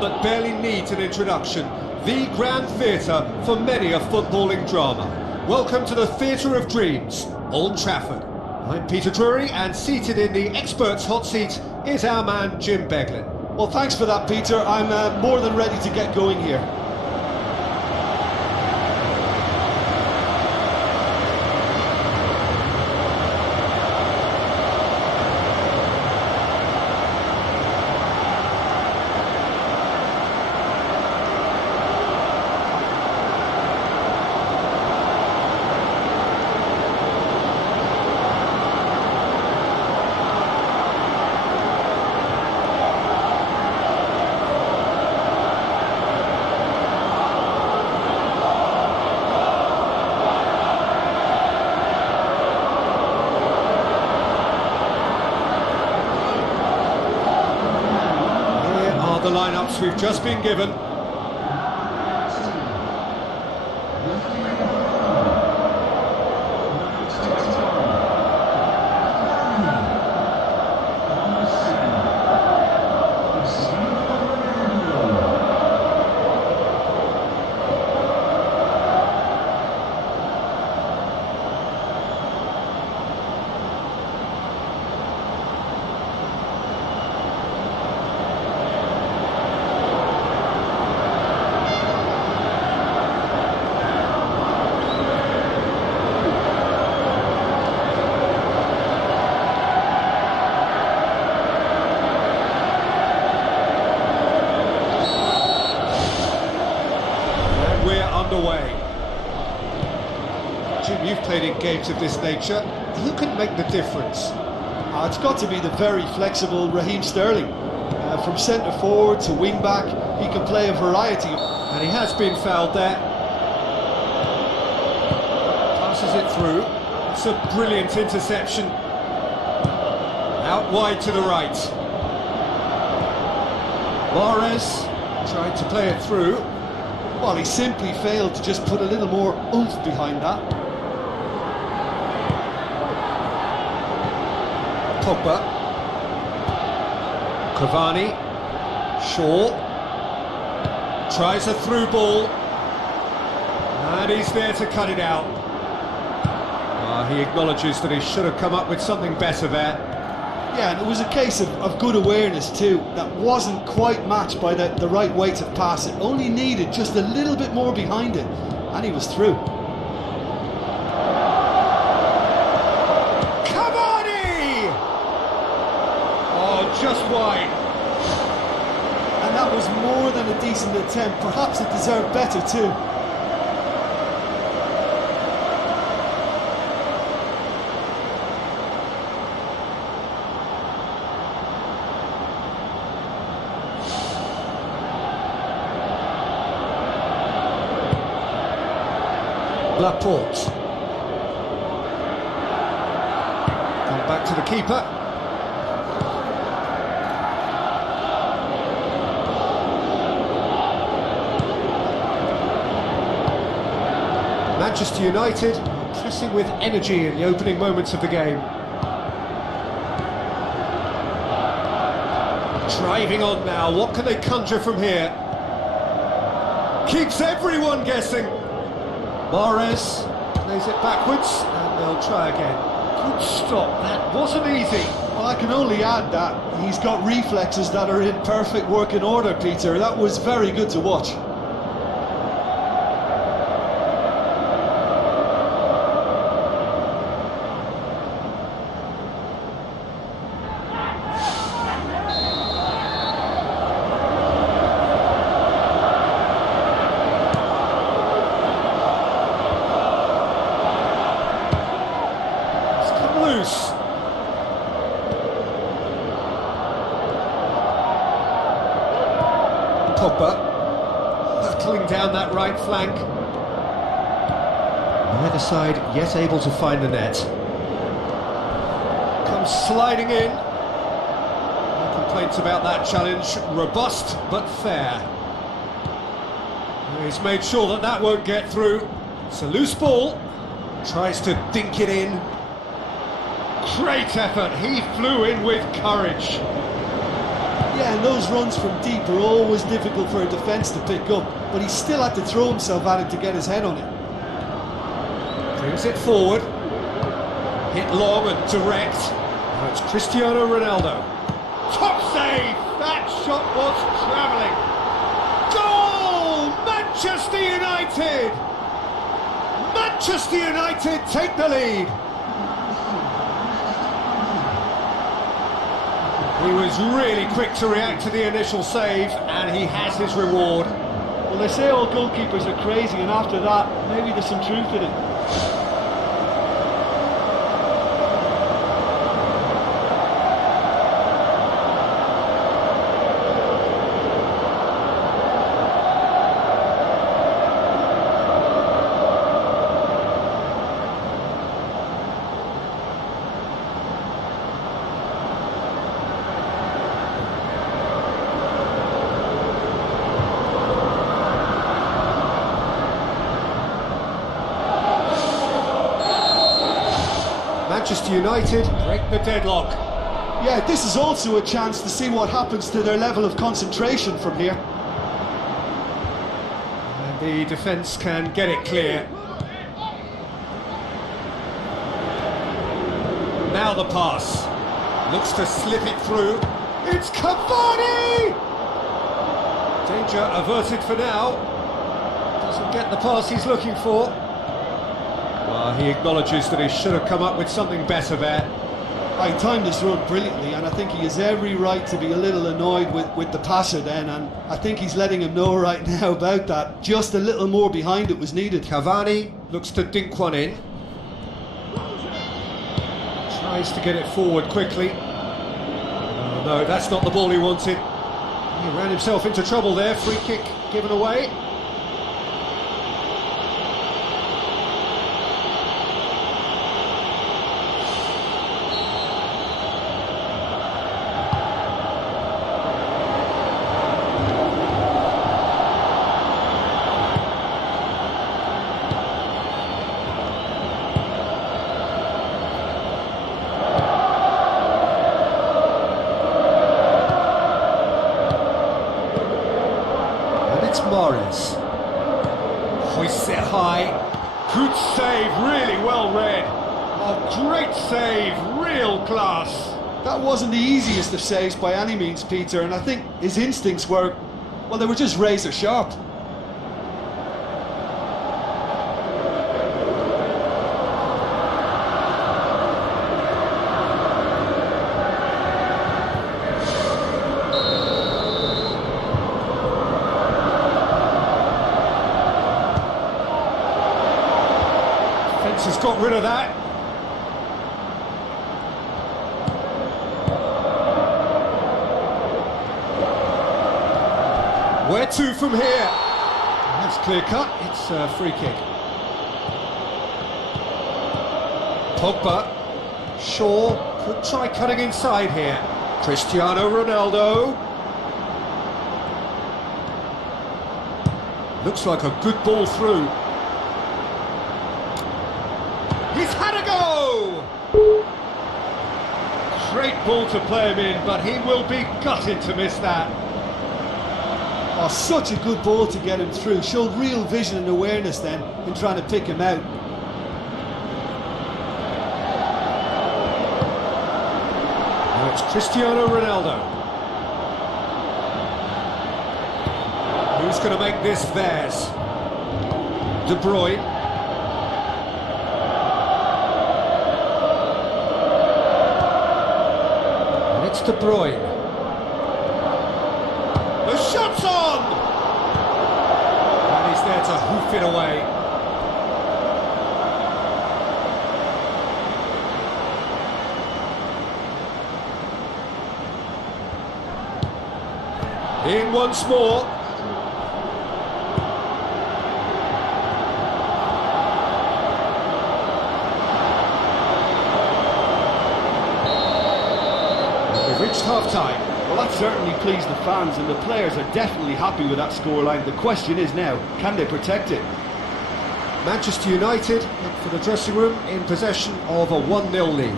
one that barely needs an introduction. The grand theatre for many a footballing drama. Welcome to the Theatre of Dreams, Old Trafford. I'm Peter Drury, and seated in the expert's hot seat is our man Jim Beglin. Well, thanks for that, Peter. I'm more than ready to get going here. The lineups we've just been given. Underway. Jim, you've played in games of this nature. Who can make the difference? It's got to be the very flexible Raheem Sterling. From centre forward to wing back, he can play a variety. And he has been fouled there. Passes it through. It's a brilliant interception. Out wide to the right. Mahrez tried to play it through. Well, he simply failed to just put a little more oomph behind that. Pogba. Cavani. Shaw. Tries a through ball. And he's there to cut it out. He acknowledges that he should have come up with something better there. Yeah, and it was a case of good awareness too. That wasn't quite matched by the right weight of pass. It only needed just a little bit more behind it, and he was through. Cavani! Oh, just wide. And that was more than a decent attempt. Perhaps it deserved better too. Laporte. Gone back to the keeper. Manchester United pressing with energy in the opening moments of the game. Driving on now, what can they conjure from here? Keeps everyone guessing. Mahrez plays it backwards, and they'll try again. Good stop, that wasn't easy. Well, I can only add that he's got reflexes that are in perfect working order, Peter. That was very good to watch. Loose. Pogba hurtling down that right flank. Neither side yet able to find the net. Comes sliding in. No complaints about that challenge. Robust but fair. He's made sure that that won't get through. It's a loose ball. Tries to dink it in. Great effort, he flew in with courage. Yeah, and those runs from deep are always difficult for a defence to pick up, but he still had to throw himself at it to get his head on it. Brings it forward. Hit long and direct. Now it's Cristiano Ronaldo. Top save! That shot was travelling. Goal! Manchester United! Manchester United take the lead. He was really quick to react to the initial save, and he has his reward. Well, they say all goalkeepers are crazy, and after that, maybe there's some truth in it. Manchester United break the deadlock. Yeah, this is also a chance to see what happens to their level of concentration from here. And the defence can get it clear. Now the pass. Looks to slip it through. It's Cavani! Danger averted for now. Doesn't get the pass he's looking for. Well, he acknowledges that he should have come up with something better there. I timed this run brilliantly, and I think he has every right to be a little annoyed with the passer then, and I think he's letting him know right now about that. Just a little more behind it was needed. Cavani looks to dink one in. Tries to get it forward quickly. Oh, no, that's not the ball he wanted. He ran himself into trouble there. Free kick given away. Morris hoists it high. Good save, really well read. A great save, real class. That wasn't the easiest of saves by any means, Peter, and I think his instincts were, well, they were just razor sharp. Has got rid of that. Where to from here? That's clear cut. It's a free kick. Pogba. Shaw could try cutting inside here. Cristiano Ronaldo. Looks like a good ball through. He's had a go! Great ball to play him in, but he will be gutted to miss that. Oh, such a good ball to get him through. Showed real vision and awareness then in trying to pick him out. Now it's Cristiano Ronaldo. Who's going to make this theirs? De Bruyne. It's De Bruyne. The shot's on! And he's there to hoof it away. In once more. Reached half-time. Well, that certainly pleased the fans, and the players are definitely happy with that scoreline. The question is now, can they protect it? Manchester United look for the dressing room in possession of a 1-0 lead.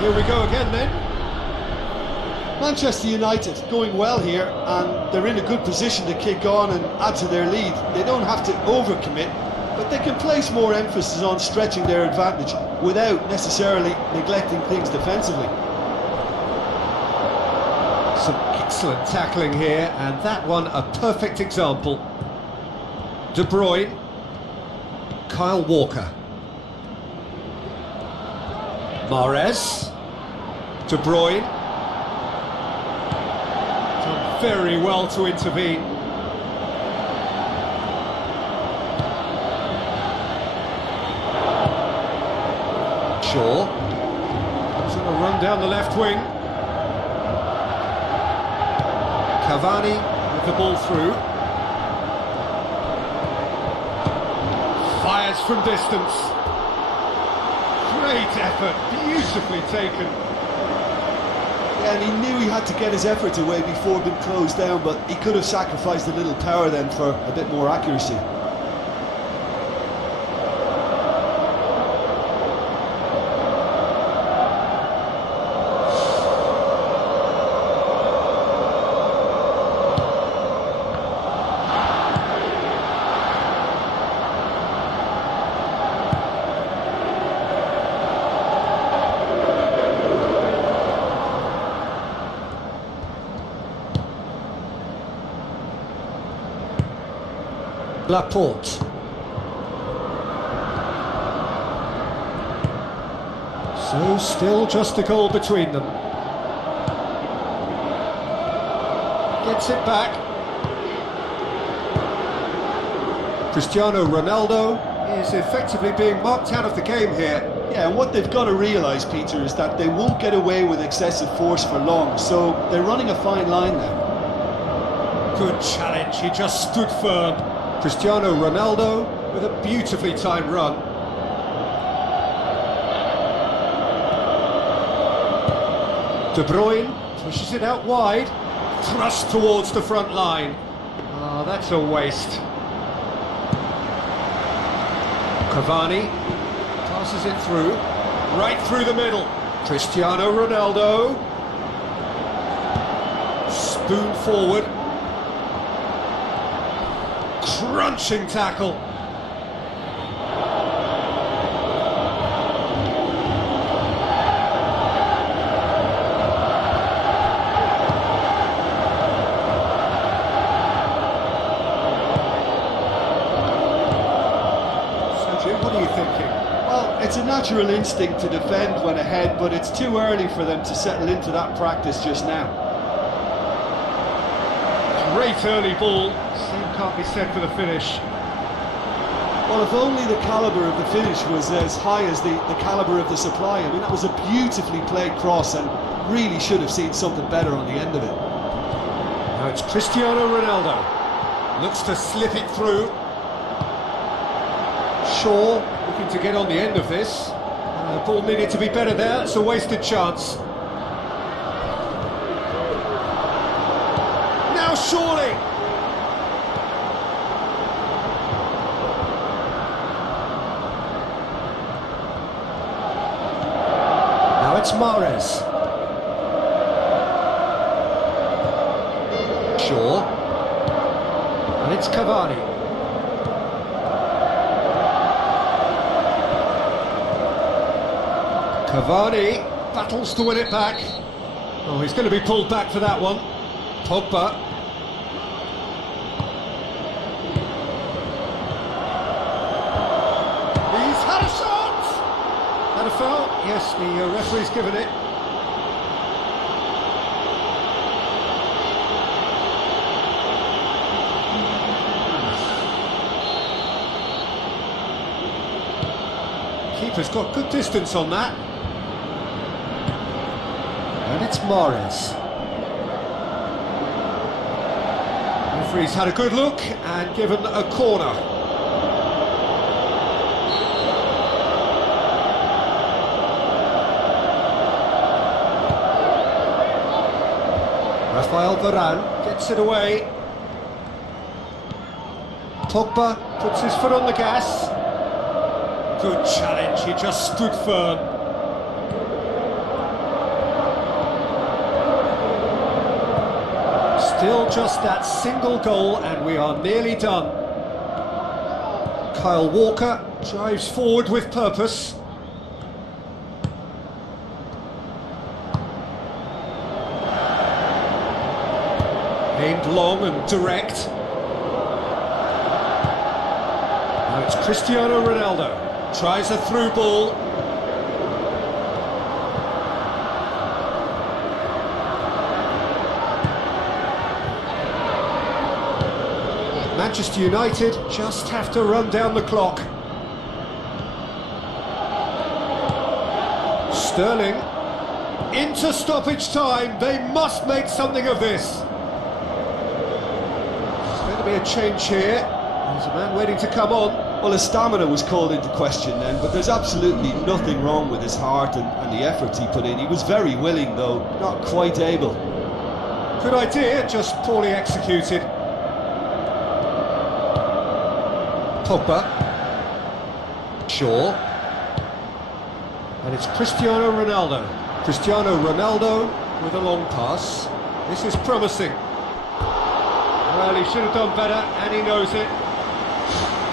Here we go again then. Manchester United going well here, and they're in a good position to kick on and add to their lead. They don't have to overcommit, but they can place more emphasis on stretching their advantage without necessarily neglecting things defensively. Some excellent tackling here, and that one a perfect example. De Bruyne, Kyle Walker, Mahrez, De Bruyne, done very well to intervene. Shaw, comes on a run down the left wing. Cavani with the ball through. Fires from distance. Great effort, beautifully taken. Yeah, and he knew he had to get his efforts away before being closed down, but he could have sacrificed a little power then for a bit more accuracy. Laporte. So still just a goal between them. Gets it back. Cristiano Ronaldo is effectively being marked out of the game here. Yeah, and what they've got to realise, Peter, is that they won't get away with excessive force for long, so they're running a fine line now. Good challenge, he just stood firm. Cristiano Ronaldo with a beautifully timed run. De Bruyne pushes it out wide, thrust towards the front line. Oh, that's a waste. Cavani passes it through, right through the middle. Cristiano Ronaldo. Spoon forward. Crunching tackle. So Jim, what are you thinking? Well, it's a natural instinct to defend when ahead, but it's too early for them to settle into that practice just now. Great early ball. Same can't be said for the finish. Well, if only the calibre of the finish was as high as the calibre of the supply. I mean, that was a beautifully played cross and really should have seen something better on the end of it. Now it's Cristiano Ronaldo. Looks to slip it through. Shaw looking to get on the end of this. The ball needed to be better there. It's a wasted chance. Now surely. Now it's Mahrez. Shaw. And it's Cavani. Cavani battles to win it back. Oh, he's going to be pulled back for that one. Pogba. He's had a shot! Had a foul? Yes, the referee's given it. Keeper's got good distance on that. And it's Mahrez. Referee's had a good look and given a corner. Rafael Varane gets it away. Pogba puts his foot on the gas. Good challenge, he just stood firm. Still just that single goal and we are nearly done. Kyle Walker drives forward with purpose. Aimed long and direct. Now it's Cristiano Ronaldo. Tries a through ball. Manchester United just have to run down the clock. Sterling into stoppage time. They must make something of this. There's going to be a change here. There's a man waiting to come on. Well, his stamina was called into question then, but there's absolutely nothing wrong with his heart and the effort he put in. He was very willing, though, not quite able. Good idea, just poorly executed. Pogba. Shaw. And it's Cristiano Ronaldo. Cristiano Ronaldo with a long pass. This is promising. Well, he should have done better, and he knows it.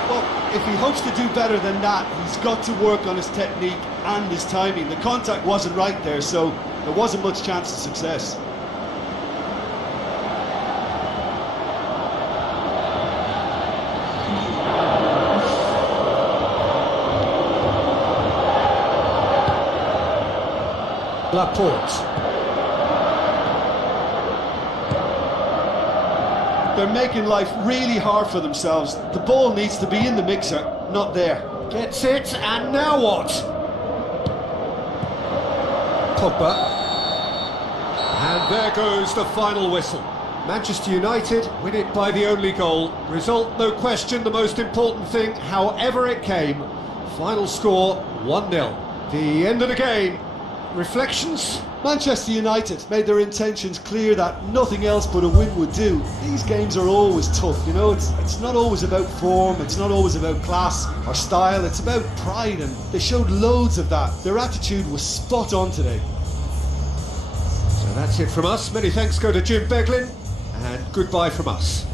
Well, if he hopes to do better than that, he's got to work on his technique and his timing. The contact wasn't right there, so there wasn't much chance of success. Laporte. They're making life really hard for themselves. The ball needs to be in the mixer, not there. Gets it, and now what? Pogba. And there goes the final whistle. Manchester United win it by the only goal. Result, no question, the most important thing, however it came. Final score, 1-0. The end of the game. Reflections? Manchester United made their intentions clear that nothing else but a win would do. These games are always tough, you know, it's not always about form, it's not always about class or style, it's about pride, and they showed loads of that. Their attitude was spot on today. So that's it from us. Many thanks go to Jim Beglin, and goodbye from us.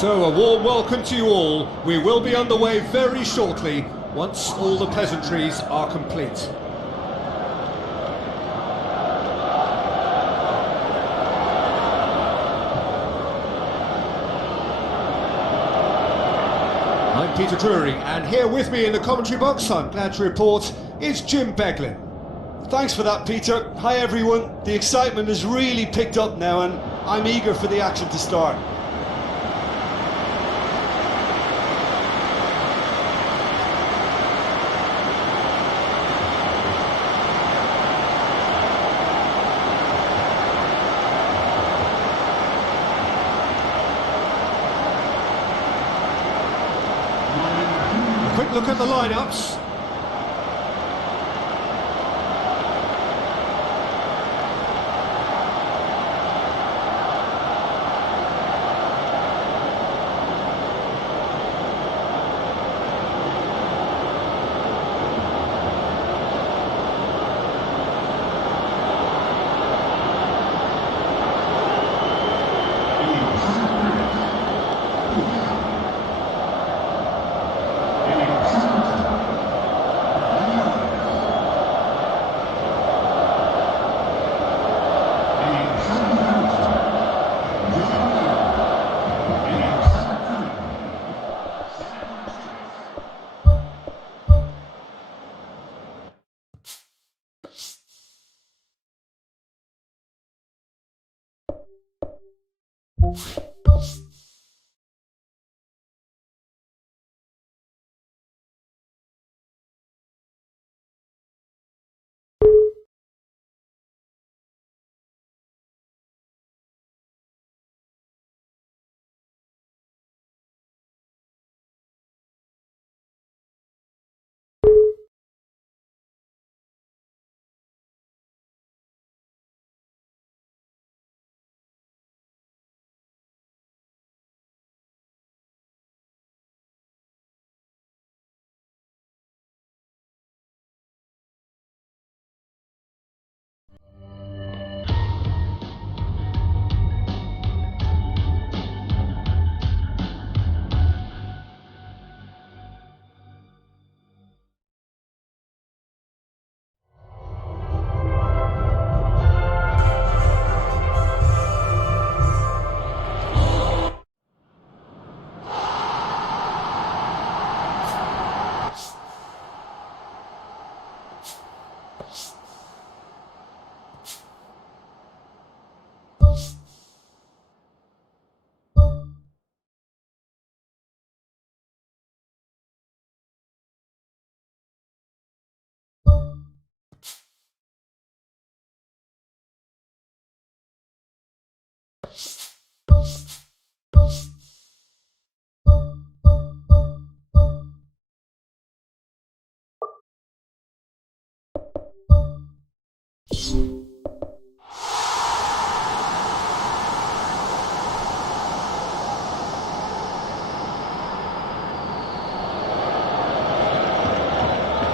So, a warm welcome to you all. We will be underway very shortly, once all the pleasantries are complete. I'm Peter Drury, and here with me in the commentary box, I'm glad to report, is Jim Beglin. Thanks for that, Peter. Hi everyone. The excitement has really picked up now and I'm eager for the action to start. A quick look at the lineups.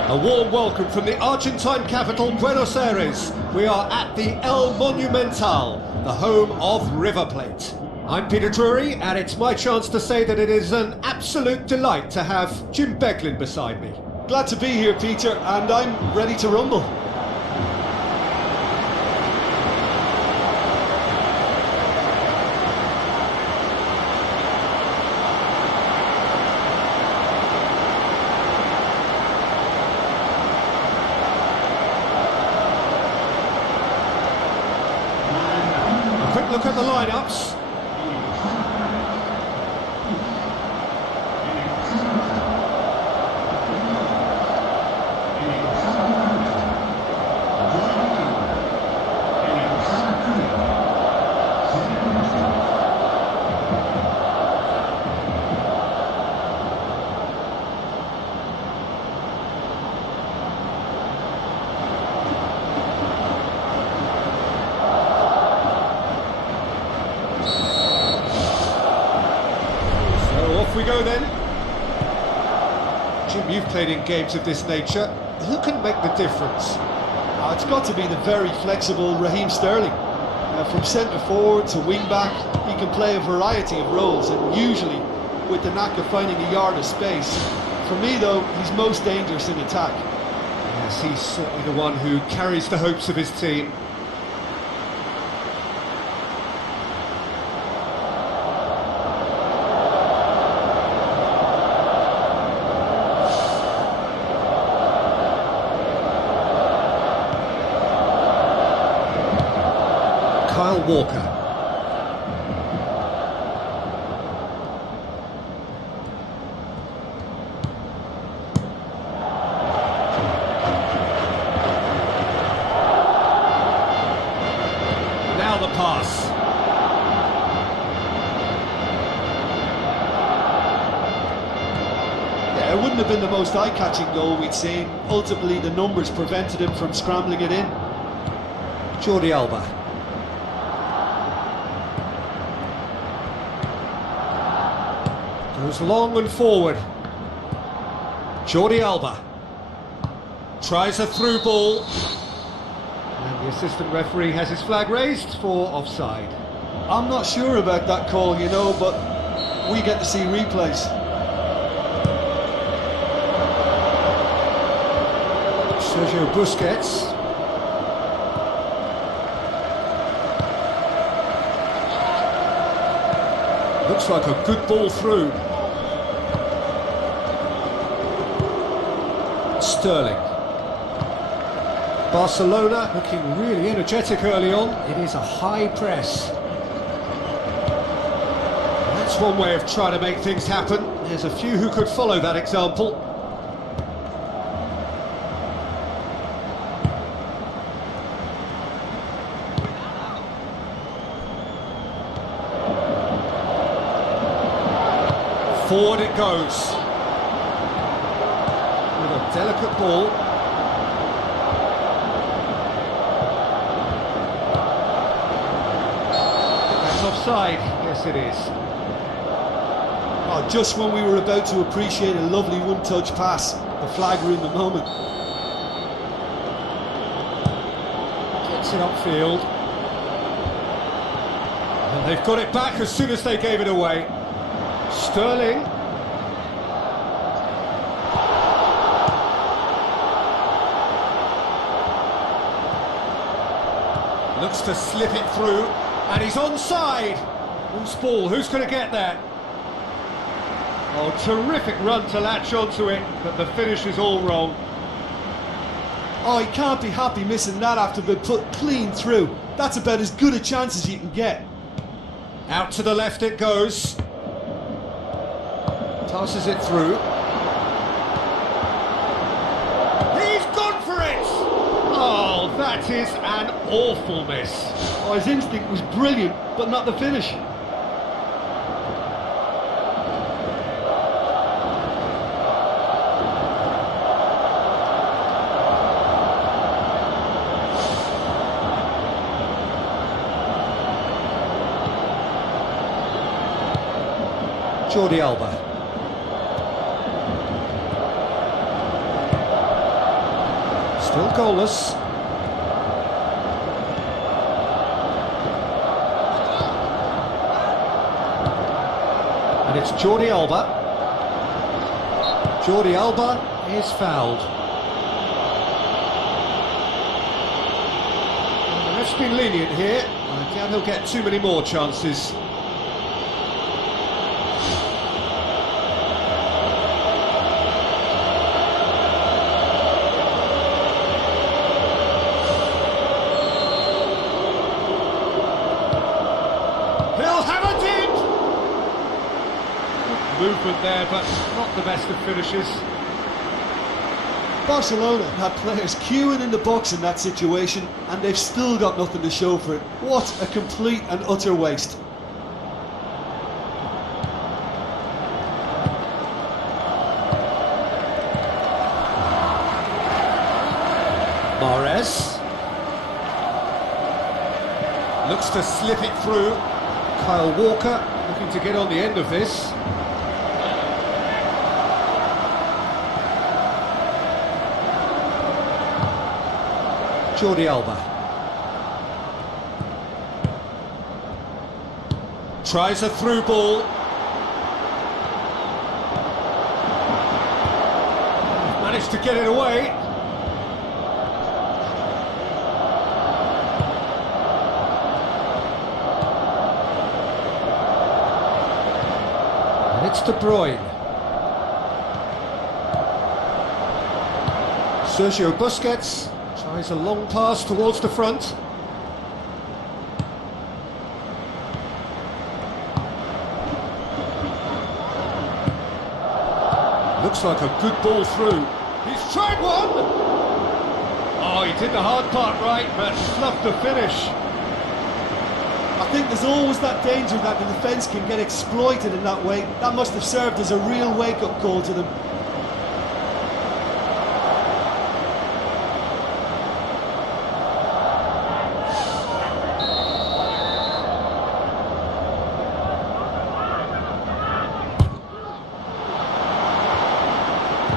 A warm welcome from the Argentine capital, Buenos Aires. We are at the El Monumental, the home of River Plate. I'm Peter Drury, and it's my chance to say that it is an absolute delight to have Jim Beglin beside me. Glad to be here, Peter, and I'm ready to rumble. Quick look at the lineups. played in games of this nature. Who can make the difference? It's got to be the very flexible Raheem Sterling. From centre forward to wing back, he can play a variety of roles, and usually with the knack of finding a yard of space. For me though, he's most dangerous in attack. Yes, he's certainly the one who carries the hopes of his team. Kyle Walker. Now the pass. Yeah, it wouldn't have been the most eye-catching goal we'd seen. Ultimately, the numbers prevented him from scrambling it in. Jordi Alba. Goes long and forward. Jordi Alba tries a through ball, and the assistant referee has his flag raised for offside. I'm not sure about that call, you know, but we get to see replays. Sergio Busquets. Looks like a good ball through. Sterling. Barcelona looking really energetic early on. It is a high press. That's one way of trying to make things happen. There's a few who could follow that example. Forward it goes. With a delicate ball. That's offside. Yes, it is. Oh, just when we were about to appreciate a lovely one-touch pass, the flag ruined the moment. Gets it upfield. And they've got it back as soon as they gave it away. Sterling. Looks to slip it through, and he's onside. Whose ball? Who's going to get that? Oh, terrific run to latch onto it, but the finish is all wrong. Oh, he can't be happy missing that after being put clean through. That's about as good a chance as you can get. Out to the left it goes. Passes it through. He's gone for it! Oh, that is an awful miss. Oh, his instinct was brilliant, but not the finish. Jordi Alba. Still goalless. And it's Jordi Alba. Jordi Alba is fouled. And the ref's been lenient here. I doubt he'll get too many more chances. Movement there, but not the best of finishes. Barcelona had players queuing in the box in that situation, and they've still got nothing to show for it. What a complete and utter waste. Mahrez looks to slip it through. Kyle Walker looking to get on the end of this. Jordi Alba. Tries a through ball. Managed to get it away. And it's De Bruyne. Sergio Busquets tries a long pass towards the front. Looks like a good ball through. He's tried one! Oh, he did the hard part right, but fluffed the finish. I think there's always that danger that the defence can get exploited in that way. That must have served as a real wake-up call to them.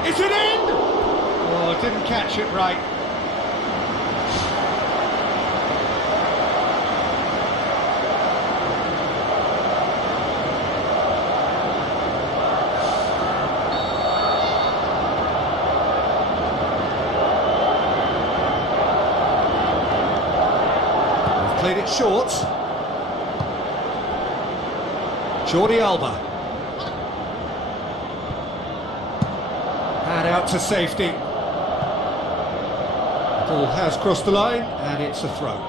Is it in? Oh, didn't catch it right. They've played it short. Jordi Alba. And out to safety. Ball has crossed the line, and it's a throw.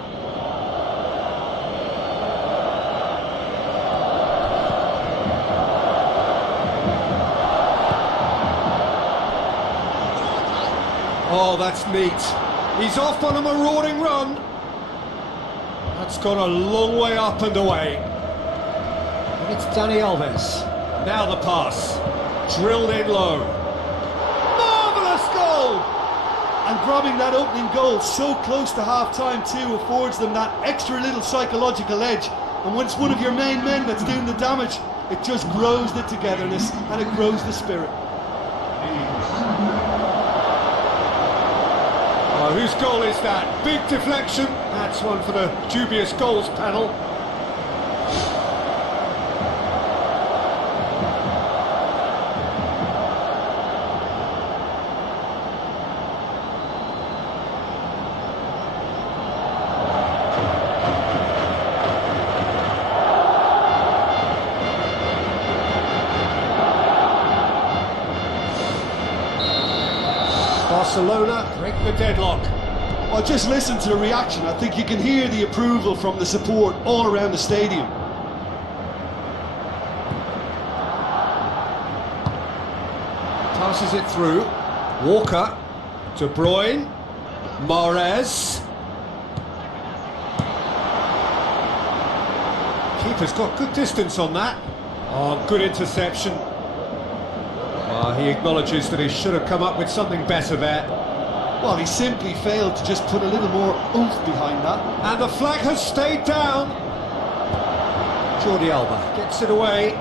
Oh, that's neat. He's off on a marauding run. That's gone a long way up and away. And it's Dani Alves. Now the pass. Drilled in low. Goal! And grabbing that opening goal so close to half-time too affords them that extra little psychological edge. And when it's one of your main men that's doing the damage, it just grows the togetherness and it grows the spirit. Oh, whose goal is that? Big deflection. That's one for the dubious goals panel. Barcelona break the deadlock. Well, just listen to the reaction. I think you can hear the approval from the support all around the stadium. Passes it through. Walker. De Bruyne. Mahrez. Keeper's got good distance on that. Oh, good interception. He acknowledges that he should have come up with something better there. Well, he simply failed to just put a little more oomph behind that. And the flag has stayed down. Jordi Alba gets it away.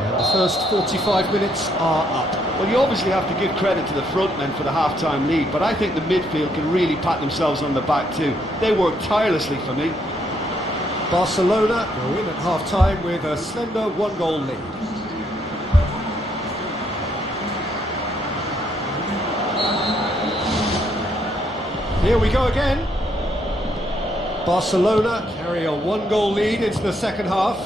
And the first 45 minutes are up. Well, you obviously have to give credit to the front men for the half-time lead, but I think the midfield can really pat themselves on the back too. They worked tirelessly for me. Barcelona go in at half-time with a slender one-goal lead. Here we go again. Barcelona carry a one-goal lead into the second half.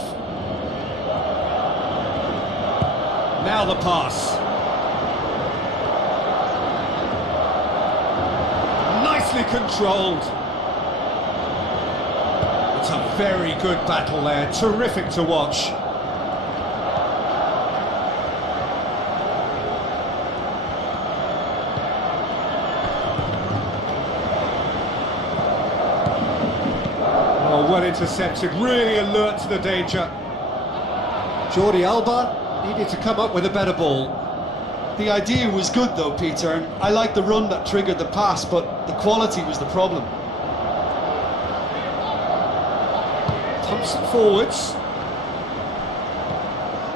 Now the pass. Nicely controlled. It's a very good battle there. Terrific to watch. Well intercepted, really alert to the danger. Jordi Alba needed to come up with a better ball. The idea was good though, Peter, and I like the run that triggered the pass, but the quality was the problem. Pumps it forwards.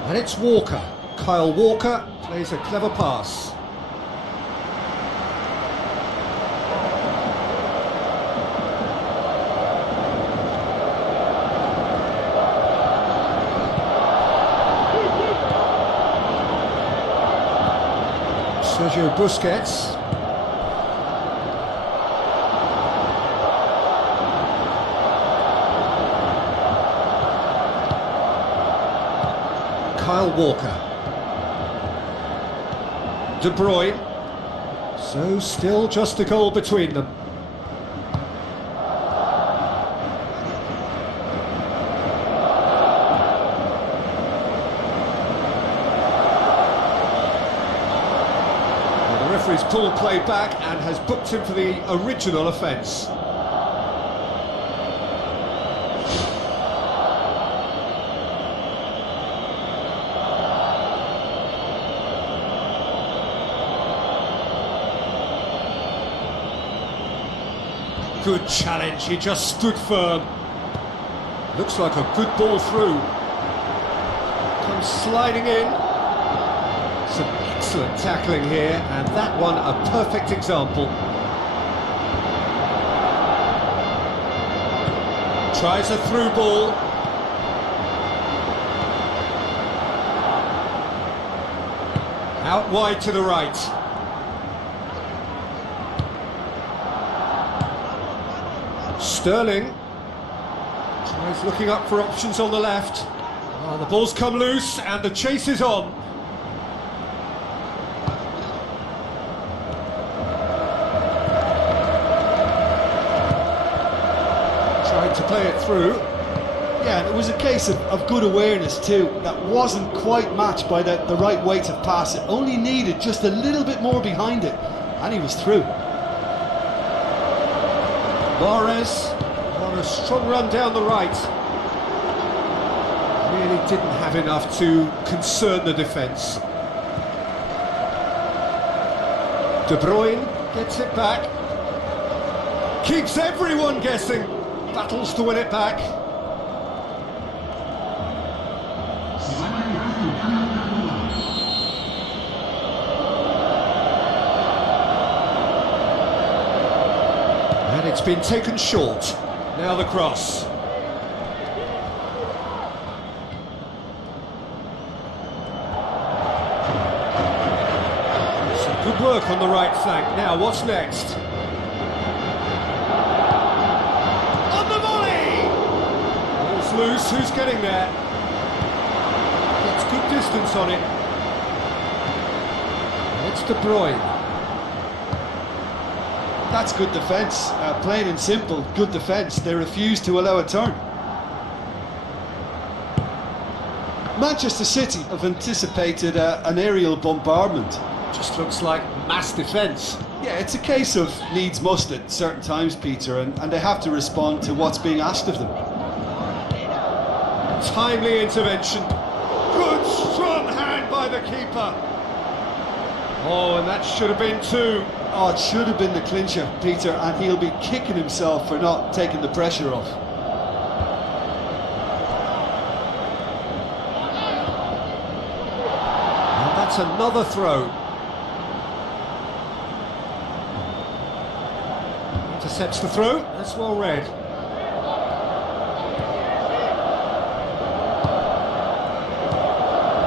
And it's Walker. Kyle Walker plays a clever pass. Sergio Busquets. Kyle Walker. De Bruyne. So still just a goal between them. Well, the referee's pulled play back and has booked him for the original offence. Good challenge, he just stood firm. Looks like a good ball through. Comes sliding in. Some excellent tackling here, and that one a perfect example. Tries a through ball. Out wide to the right. Sterling tries looking up for options on the left. Oh, the ball's come loose and the chase is on. Trying to play it through. Yeah, and it was a case of good awareness too. That wasn't quite matched by the right weight of pass. It only needed just a little bit more behind it, and he was through. Mahrez on a strong run down the right. Really didn't have enough to concern the defence. De Bruyne gets it back. Keeps everyone guessing. Battles to win it back. And it's been taken short. Now the cross. Some good work on the right flank. Now what's next? On the volley! Ball's loose, who's getting there? Gets good distance on it. It's De Bruyne. That's good defence, plain and simple, good defence. They refused to allow a turn. Manchester City have anticipated an aerial bombardment. Just looks like mass defence. Yeah, it's a case of needs must at certain times, Peter, and they have to respond to what's being asked of them. Timely intervention. Good strong hand by the keeper. Oh, and that should have been two. Oh, it should have been the clincher, Peter, and he'll be kicking himself for not taking the pressure off. And that's another throw. Intercepts the throw, that's well read.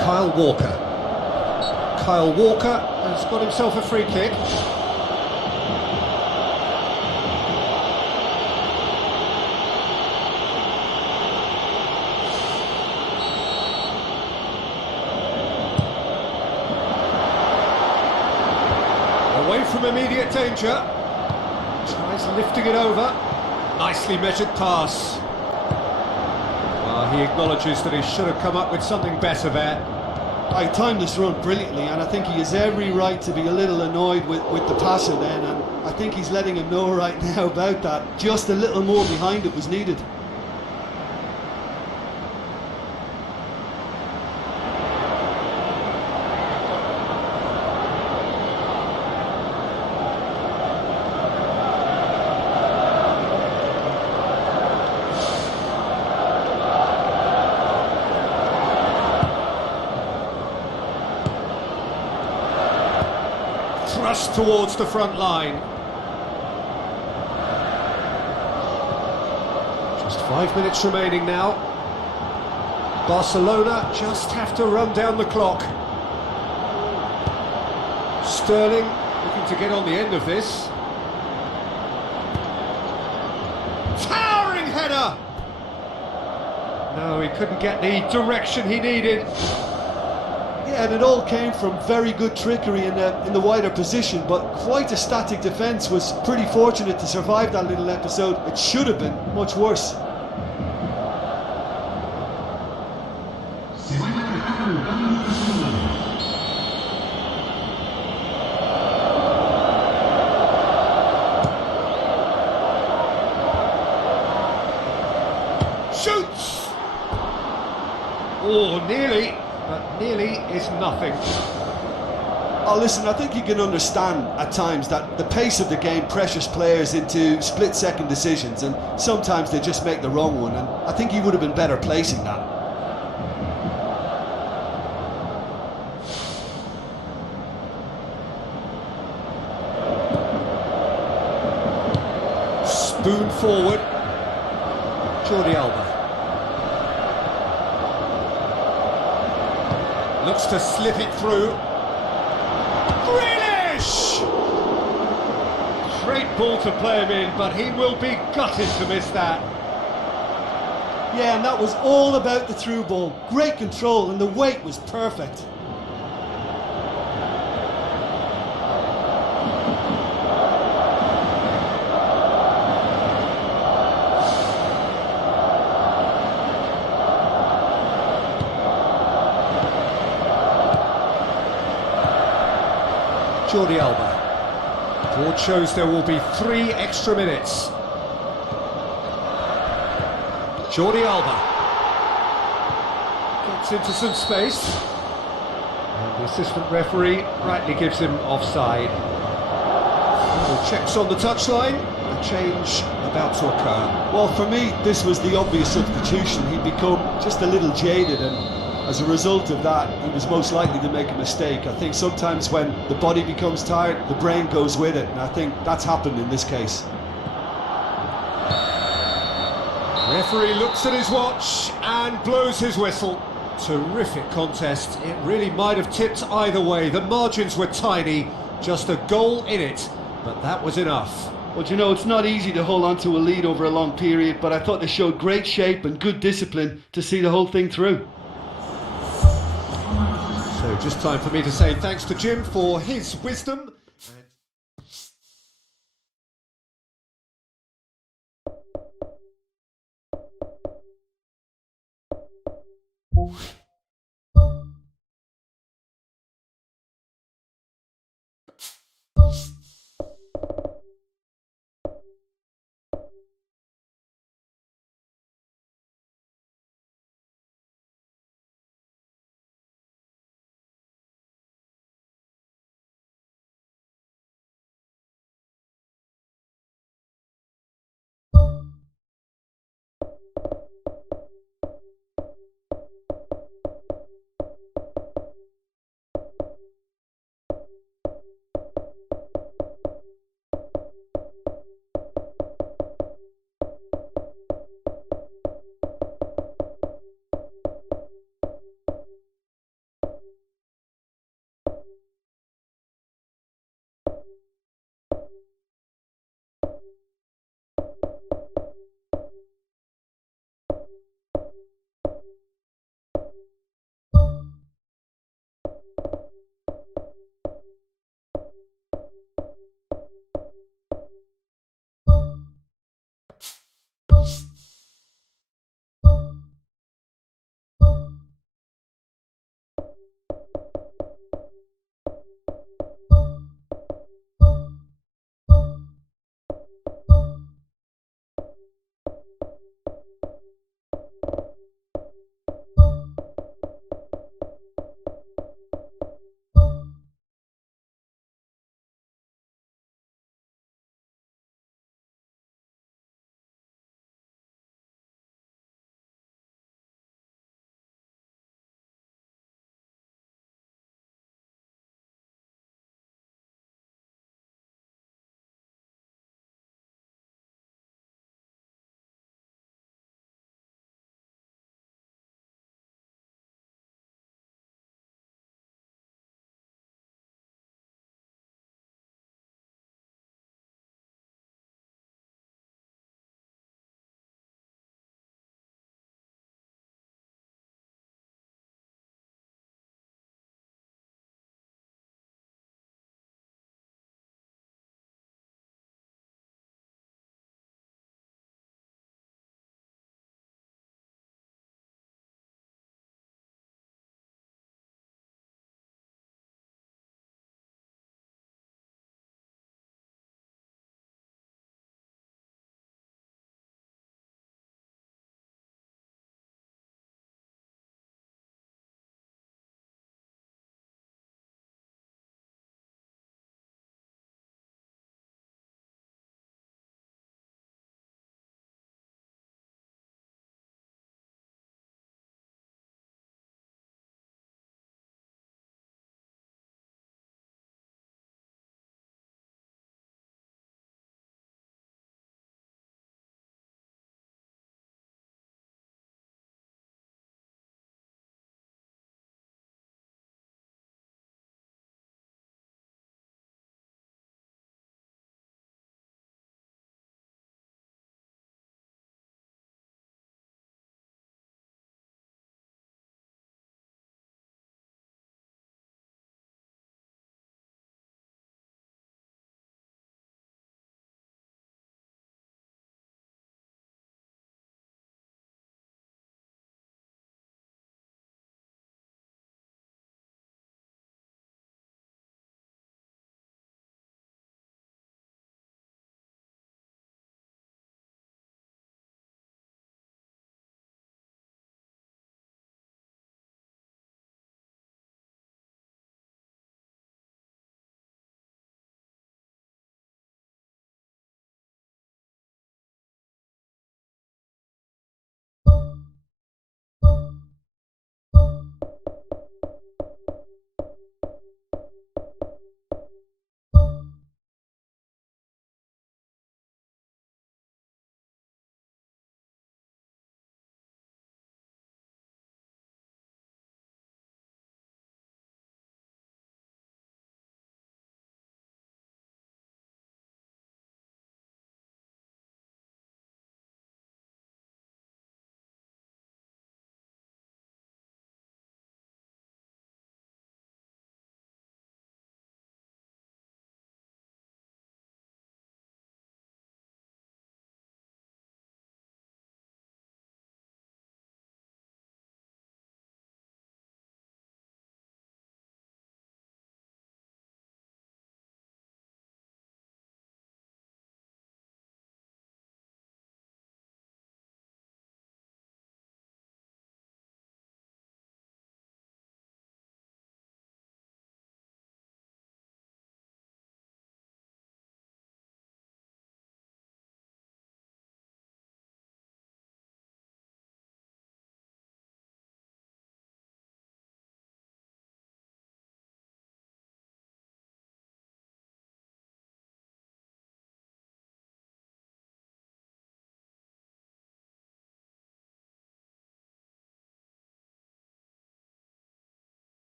Kyle Walker. Kyle Walker has got himself a free kick. Away from immediate danger. Tries lifting it over. Nicely measured pass. Well, he acknowledges that he should have come up with something better there. I timed this run brilliantly, and I think he has every right to be a little annoyed with the passer then, and I think he's letting him know right now about that. Just a little more behind it was needed. Thrust towards the front line. Just 5 minutes remaining now. Barcelona just have to run down the clock. Sterling looking to get on the end of this. Towering header! No, he couldn't get the direction he needed. Yeah, and it all came from very good trickery in the wider position, but quite a static defence. Was pretty fortunate to survive that little episode. It should have been much worse. Shoots! Oh, nearly, but nearly is nothing. Oh, listen, I think you can understand at times that the pace of the game pressures players into split-second decisions, and sometimes they just make the wrong one, and I think he would have been better placing that. Spoon forward. Jordi Alba. Looks to slip it through. Grealish! Great ball to play him in, but he will be gutted to miss that. Yeah, and that was all about the through ball. Great control, and the weight was perfect. Jordi Alba. Board shows there will be 3 extra minutes. Jordi Alba gets into some space, and the assistant referee rightly gives him offside. Checks on the touchline, a change about to occur. Well, for me, this was the obvious substitution. He'd become just a little jaded, and as a result of that, he was most likely to make a mistake. I think sometimes when the body becomes tired, the brain goes with it, and I think that's happened in this case. Referee looks at his watch and blows his whistle. Terrific contest. It really might have tipped either way. The margins were tiny, just a goal in it, but that was enough. Well, you know, it's not easy to hold on to a lead over a long period, but I thought they showed great shape and good discipline to see the whole thing through. So just time for me to say thanks to Jim for his wisdom.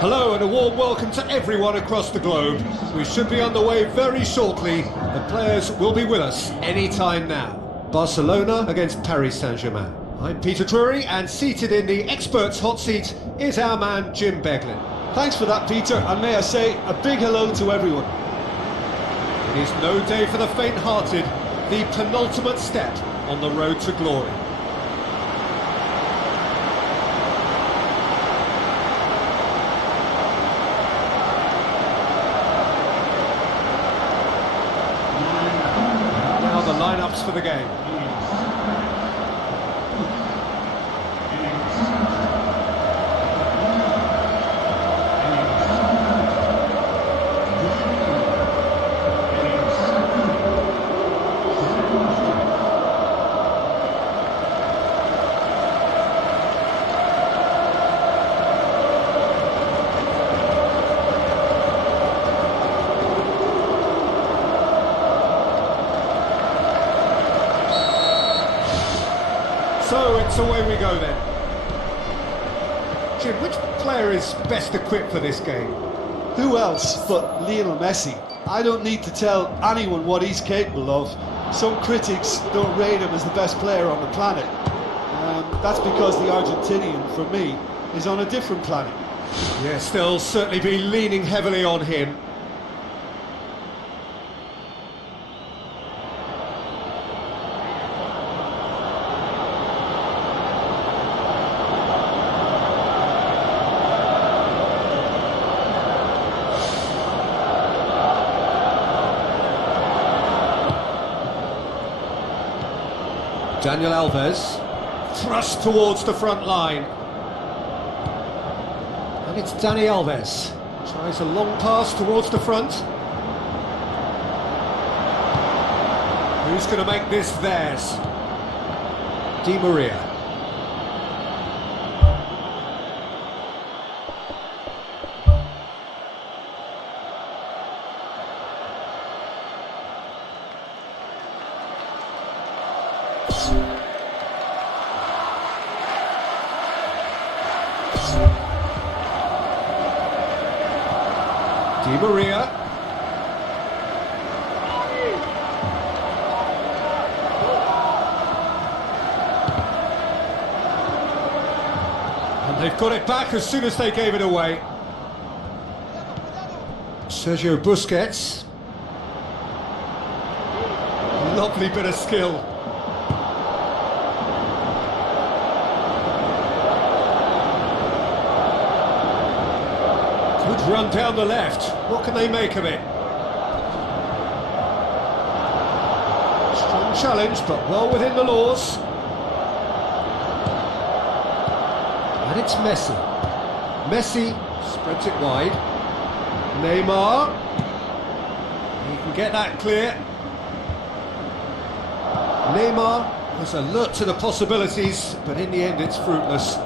Hello and a warm welcome to everyone across the globe. We should be underway very shortly. The players will be with us any time now. Barcelona against Paris Saint-Germain. I'm Peter Drury, and seated in the experts' hot seat is our man Jim Beglin. Thanks for that, Peter, and may I say a big hello to everyone. It is no day for the faint-hearted, the penultimate step on the road to glory. Now the lineups for the game. So it's away we go then. Jim, which player is best equipped for this game? Who else but Lionel Messi? I don't need to tell anyone what he's capable of. Some critics don't rate him as the best player on the planet. That's because the Argentinian, for me, is on a different planet. Yes, they'll certainly be leaning heavily on him. Daniel Alves, thrust towards the front line. And it's Dani Alves. Tries a long pass towards the front. Who's going to make this theirs? Di Maria. Di Maria. And they've got it back as soon as they gave it away. Sergio Busquets. Lovely bit of skill. Good run down the left. What can they make of it? Strong challenge, but well within the laws. And it's Messi. Messi spreads it wide. Neymar. He can get that clear. Neymar was alert to the possibilities, but in the end it's fruitless.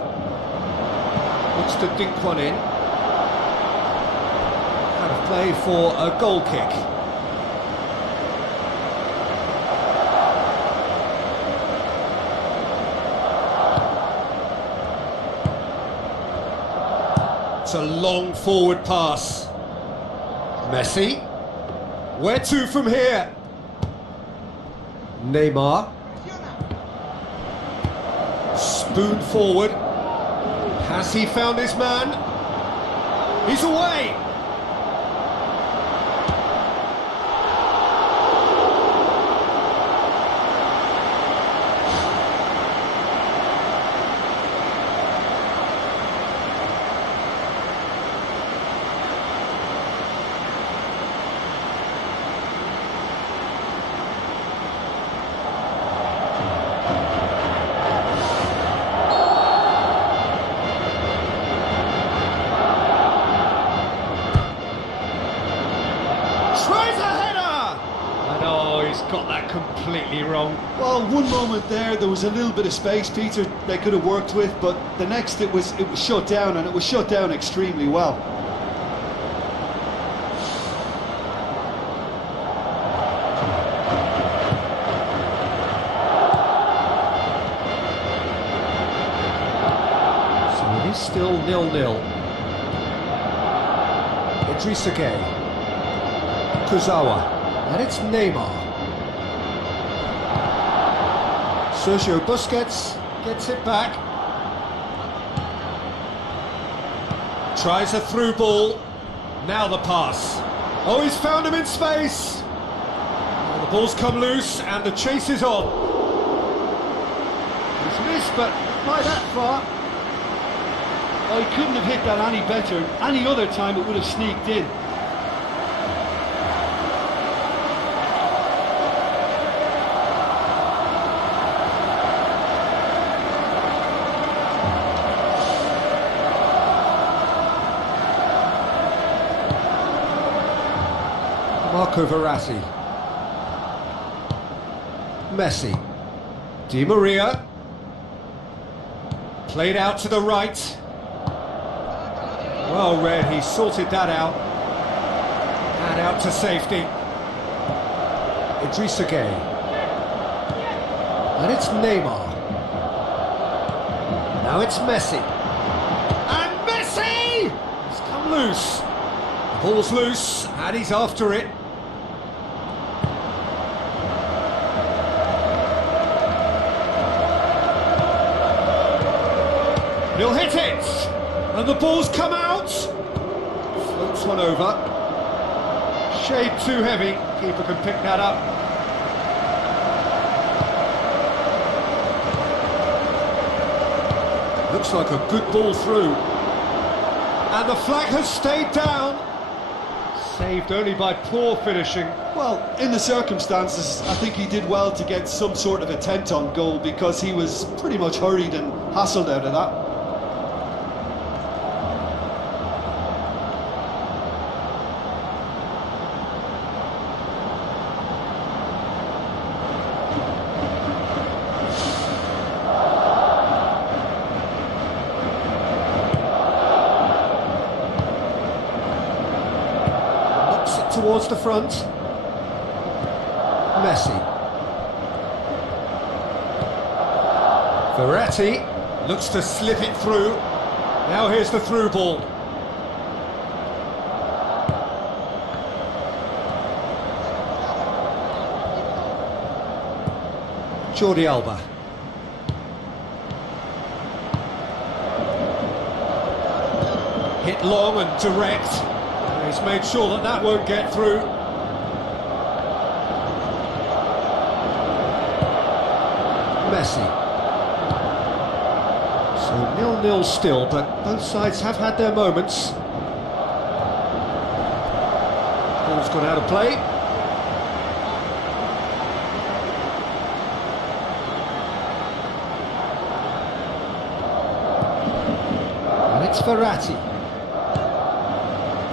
Looks to dink one in. Play for a goal kick. It's a long forward pass. Messi. Where to from here? Neymar. Spoon forward. Has he found his man? He's away! Got that completely wrong. Well, one moment there was a little bit of space, Peter, they could have worked with, but the next it was shut down, and it was shut down extremely well. So it is still 0-0. Idrissa Gueye. Kurzawa. And it's Neymar. Sergio Busquets gets it back. Tries a through ball. Now the pass. Oh, he's found him in space. Well, the ball's come loose and the chase is on. He's missed, but not that far. Oh, he couldn't have hit that any better. Any other time it would have sneaked in. Marco Verratti. Messi. Di Maria. Played out to the right. Well read, he sorted that out. And out to safety. Idrissa Gueye. And it's Neymar. Now it's Messi. And Messi! He's come loose. The ball's loose, and he's after it. He'll hit it! And the ball's come out! Floats one over. Shade too heavy. Keeper can pick that up. Looks like a good ball through. And the flag has stayed down. Saved only by poor finishing. Well, in the circumstances, I think he did well to get some sort of attempt on goal because he was pretty much hurried and hassled out of that. Towards the front. Messi. Verratti looks to slip it through. Now here's the through ball. Jordi Alba. Hit long and direct. He's made sure that that won't get through. Messi. So 0-0 still, but both sides have had their moments. Ball's gone out of play. And it's Verratti.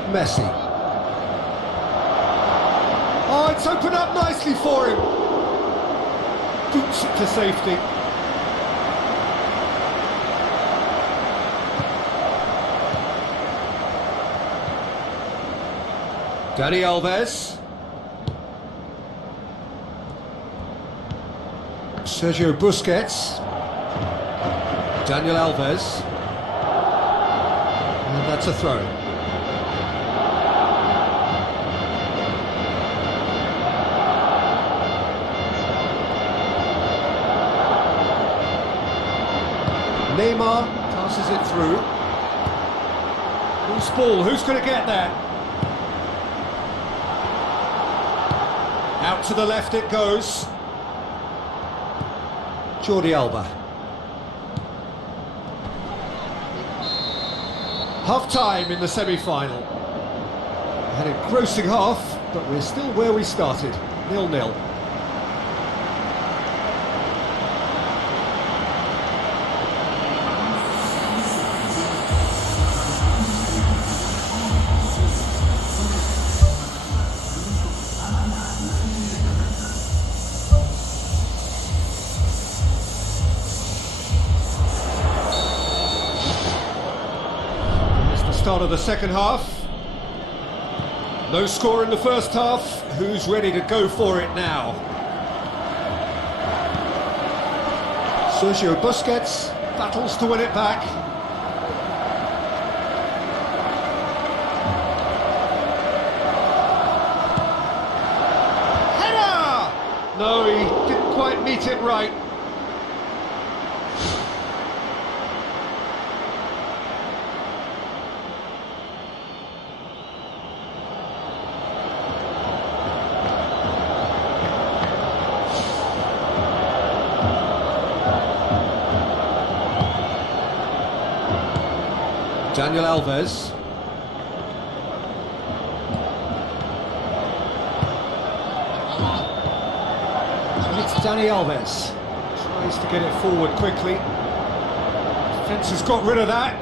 Messi. Oh, it's opened up nicely for him. Boots it to safety. Dani Alves. Sergio Busquets. Daniel Alves. And that's a throw. Neymar passes it through. Loose ball, who's going to get there? Out to the left it goes. Jordi Alba. Half-time in the semi-final. Had a engrossing half, but we're still where we started, 0-0. Start of the second half. No score in the first half. Who's ready to go for it now? Sergio Busquets battles to win it back. No, he didn't quite meet it right. Daniel Alves. And it's Dani Alves. Tries to get it forward quickly. Defence has got rid of that.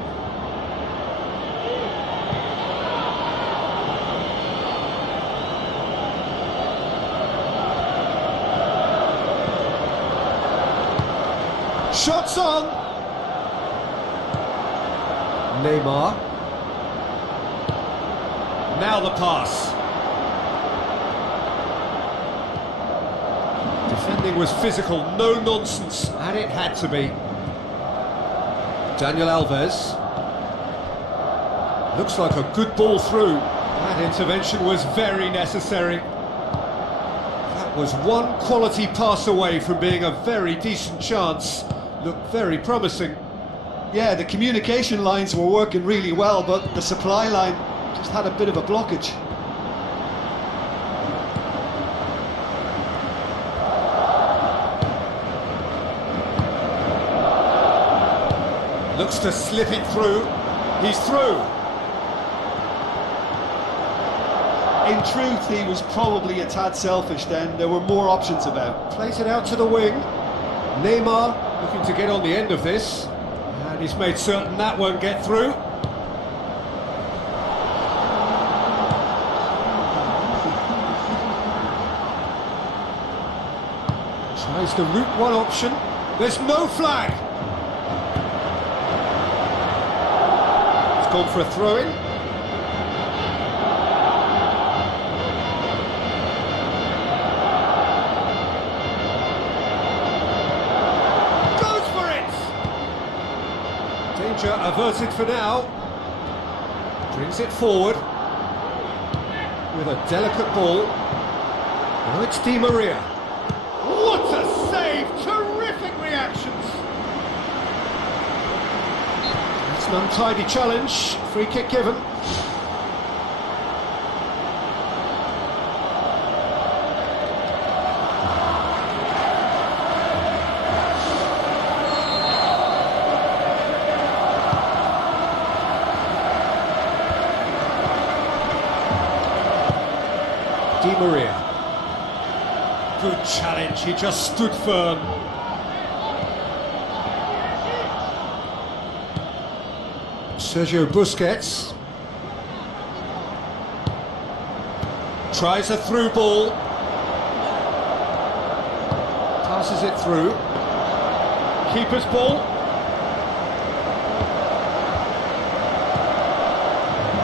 Shots on! Neymar. Now the pass. Defending was physical, no nonsense, and it had to be. Daniel Alves. Looks like a good ball through. That intervention was very necessary. That was one quality pass away from being a very decent chance. Looked very promising. Yeah, the communication lines were working really well, but the supply line just had a bit of a blockage. Looks to slip it through. He's through. In truth, he was probably a tad selfish then. There were more options about. Plays it out to the wing. Neymar looking to get on the end of this. And he's made certain that won't get through. Tries the route one option. There's no flag. It's gone for a throw-in. Danger averted for now. Brings it forward with a delicate ball. Now it's Di Maria. What a save! Terrific reactions. It's an untidy challenge. Free kick given. Di Maria. Good challenge, he just stood firm. Sergio Busquets. Tries a through ball. Passes it through. Keeper's ball.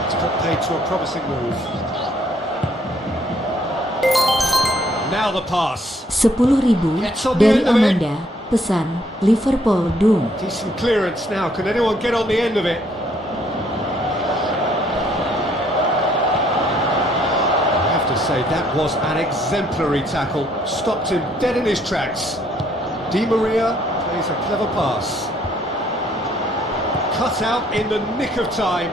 It's got paid to a promising move. Now the pass. 10.000 dari Amanda. Pesan Liverpool Doom. Decent clearance now. Can anyone get on the end of it? I have to say that was an exemplary tackle. Stopped him dead in his tracks. Di Maria plays a clever pass. Cut out in the nick of time.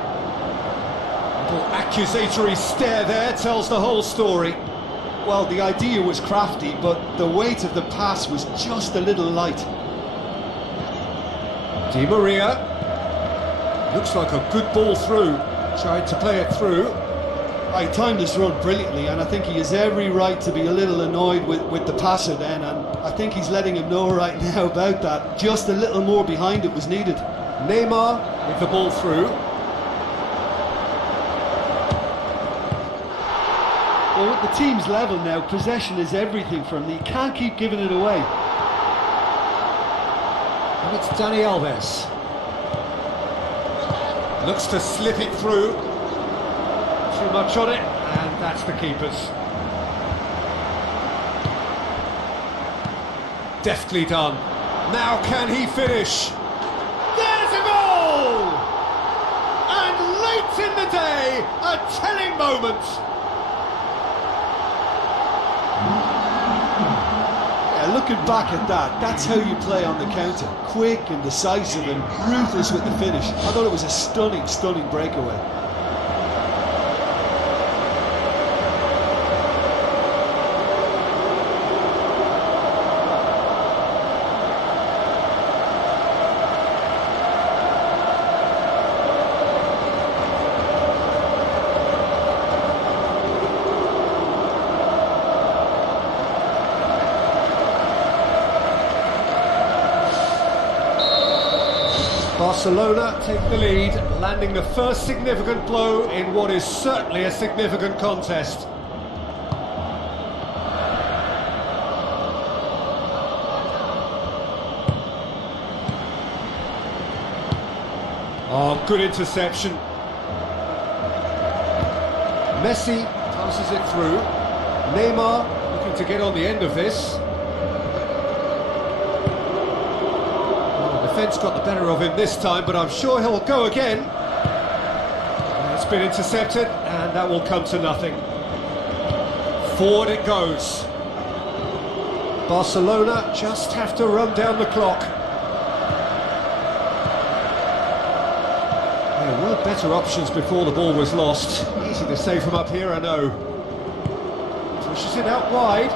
Little accusatory stare there tells the whole story. Well, the idea was crafty, but the weight of the pass was just a little light. Di Maria. Looks like a good ball through. Tried to play it through. I timed this run brilliantly, and I think he has every right to be a little annoyed with the passer then, and I think he's letting him know right now about that. Just a little more behind it was needed. Neymar with the ball through. Well, at the team's level now, possession is everything for him. He can't keep giving it away. And it's Dani Alves. Looks to slip it through. Too much on it, and that's the keeper's. Deftly done. Now can he finish? There's a goal! And late in the day, a telling moment. looking back at that, that's how you play on the counter. Quick and decisive and ruthless with the finish. I thought it was a stunning, stunning breakaway. Barcelona take the lead, landing the first significant blow in what is certainly a significant contest. Oh, good interception. Messi passes it through. Neymar looking to get on the end of this. Defence got the better of him this time, but I'm sure he'll go again. It's been intercepted, and that will come to nothing. Forward it goes. Barcelona just have to run down the clock. There were better options before the ball was lost. Easy to save from up here, I know. Pushes it out wide.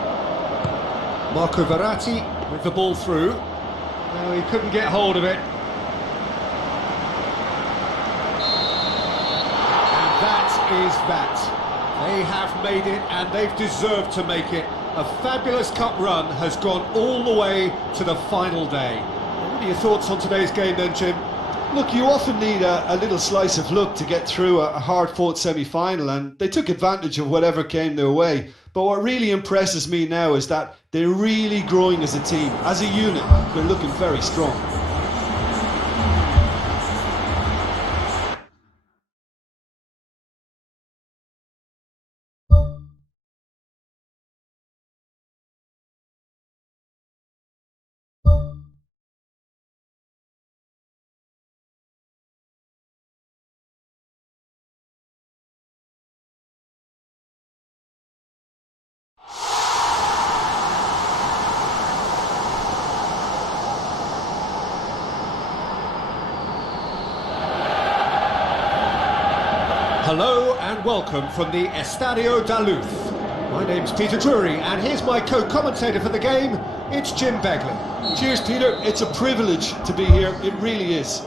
Marco Verratti with the ball through. No, he couldn't get hold of it. And that is that. They have made it, and they've deserved to make it. A fabulous cup run has gone all the way to the final day. What are your thoughts on today's game then, Jim? Look, you often need a little slice of luck to get through a hard-fought semi-final, and they took advantage of whatever came their way. But what really impresses me now is that they're really growing as a team, as a unit. They're looking very strong. Hello and welcome from the Estadio da Luz. My name's Peter Drury, and here's my co-commentator for the game, it's Jim Begley. Cheers, Peter. It's a privilege to be here. It really is.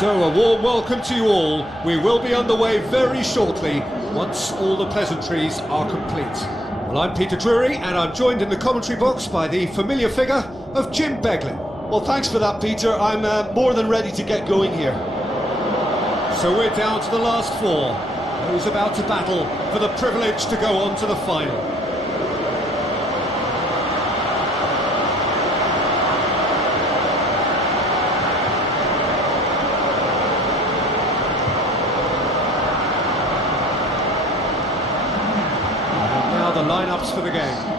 So, a warm welcome to you all. We will be underway very shortly, once all the pleasantries are complete. Well, I'm Peter Drury, and I'm joined in the commentary box by the familiar figure of Jim Begley. Well, thanks for that, Peter. I'm more than ready to get going here. So we're down to the last four. Who's about to battle for the privilege to go on to the final? And now the lineups for the game.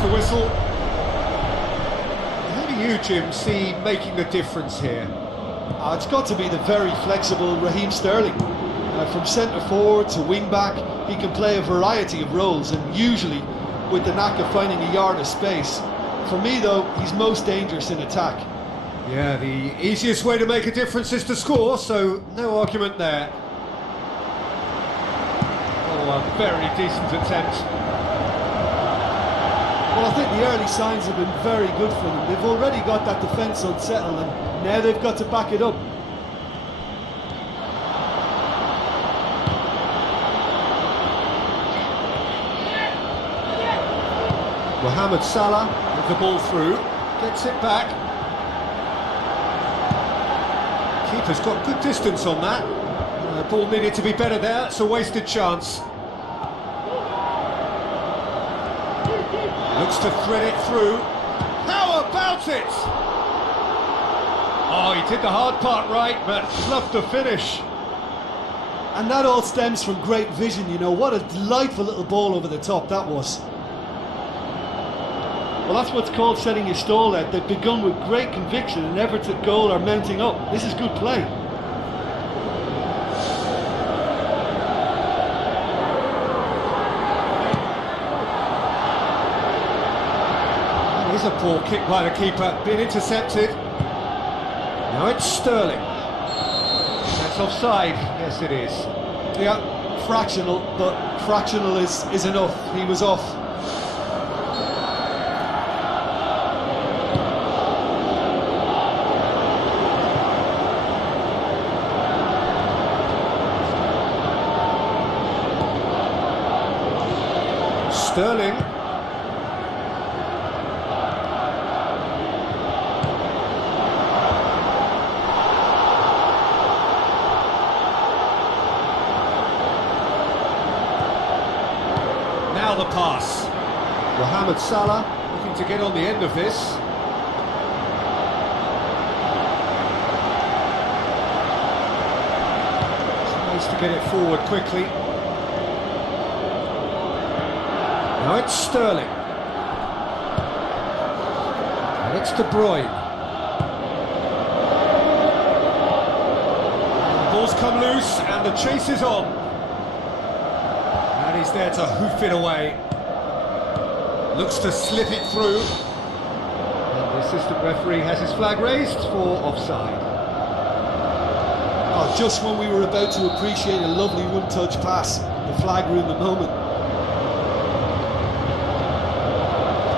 The whistle. How do you, Jim, see making the difference here? It's got to be the very flexible Raheem Sterling. From centre forward to wing back, he can play a variety of roles, and usually with the knack of finding a yard of space. For me, though, he's most dangerous in attack. Yeah, the easiest way to make a difference is to score, so no argument there. Oh, a very decent attempt. Well, I think the early signs have been very good for them. They've already got that defence unsettled, and now they've got to back it up. Mohamed Salah with the ball through, gets it back. Keeper's got good distance on that. The ball needed to be better there, it's a wasted chance. Looks to thread it through. How about it? Oh, he did the hard part right, but fluffed the finish. And that all stems from great vision, you know. What a delightful little ball over the top that was. Well, that's what's called setting your stall out. They've begun with great conviction and efforts at goal are mounting up. This is good play. Here's a poor kick by the keeper, being intercepted. Now it's Sterling. That's offside. Yes, it is. Yeah, fractional, but fractional is enough. He was off. Sterling. Now the pass. Mohamed Salah looking to get on the end of this. Tries to get it forward quickly. Now it's Sterling. And it's De Bruyne. The ball's come loose and the chase is on. And he's there to hoof it away. Looks to slip it through. And the assistant referee has his flag raised for offside. Oh, just when we were about to appreciate a lovely one-touch pass, the flag ruined the moment.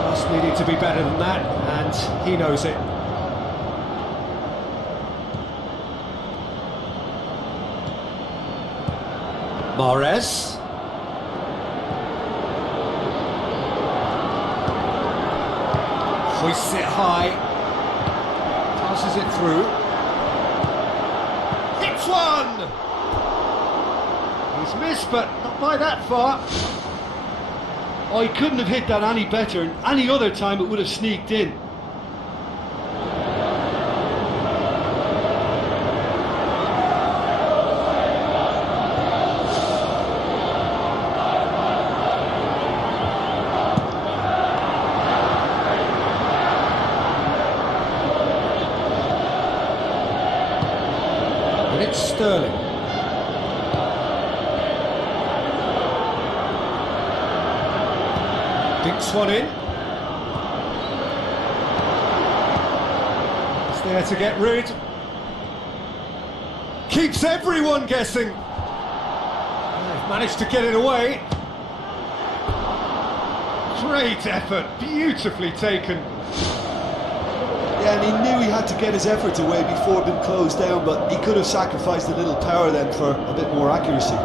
Pass needed to be better than that, and he knows it. Mahrez. Hoists it high, passes it through, hits one! He's missed, but not by that far. Oh, he couldn't have hit that any better, and any other time it would have sneaked in. It's Sterling. Dinks one in. There to get rid. Keeps everyone guessing. They've managed to get it away. Great effort, beautifully taken. Yeah, and he knew he had to get his efforts away before being closed down, but he could have sacrificed a little power then for a bit more accuracy.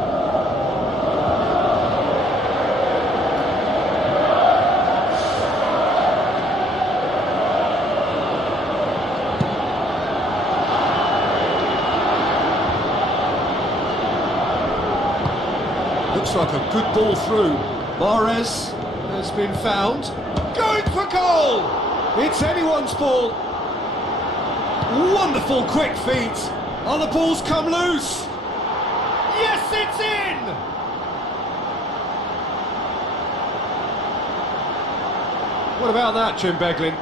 Looks like a good ball through. Mahrez has been found. Going for goal! It's anyone's ball. Wonderful quick feet. Oh, the ball's come loose. Yes, it's in! What about that, Jim Beglin?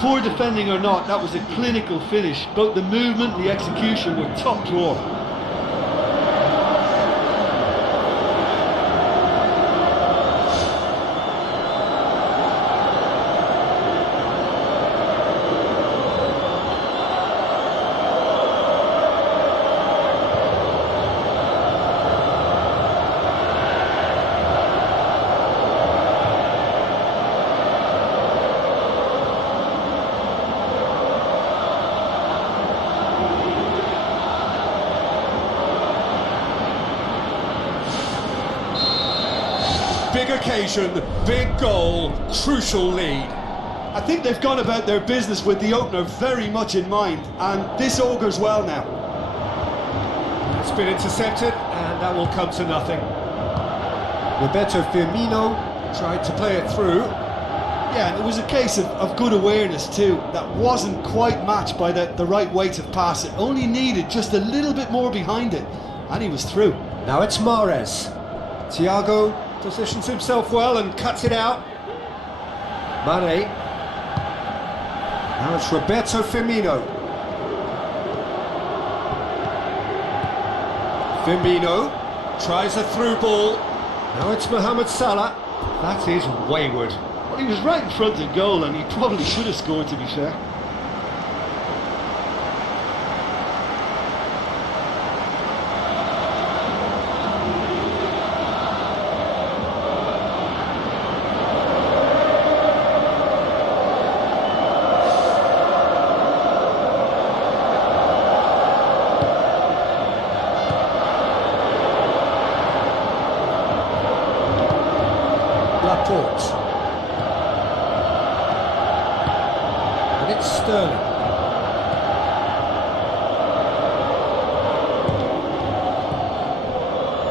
Poor defending or not, that was a clinical finish. Both the movement and the execution were top drawer. Big occasion, big goal, crucial lead. I think they've gone about their business with the opener very much in mind, and this augurs well now. It's been intercepted, and that will come to nothing. Roberto Firmino tried to play it through. Yeah, and it was a case of good awareness too. That wasn't quite matched by the right weight of pass. It only needed just a little bit more behind it, and he was through. Now it's Mahrez. Thiago positions himself well and cuts it out. Mane. Now it's Roberto Firmino. Firmino tries a through ball. Now it's Mohamed Salah. That is wayward. Well, he was right in front of goal, and he probably should have scored, to be fair. Laporte. And it's Sterling.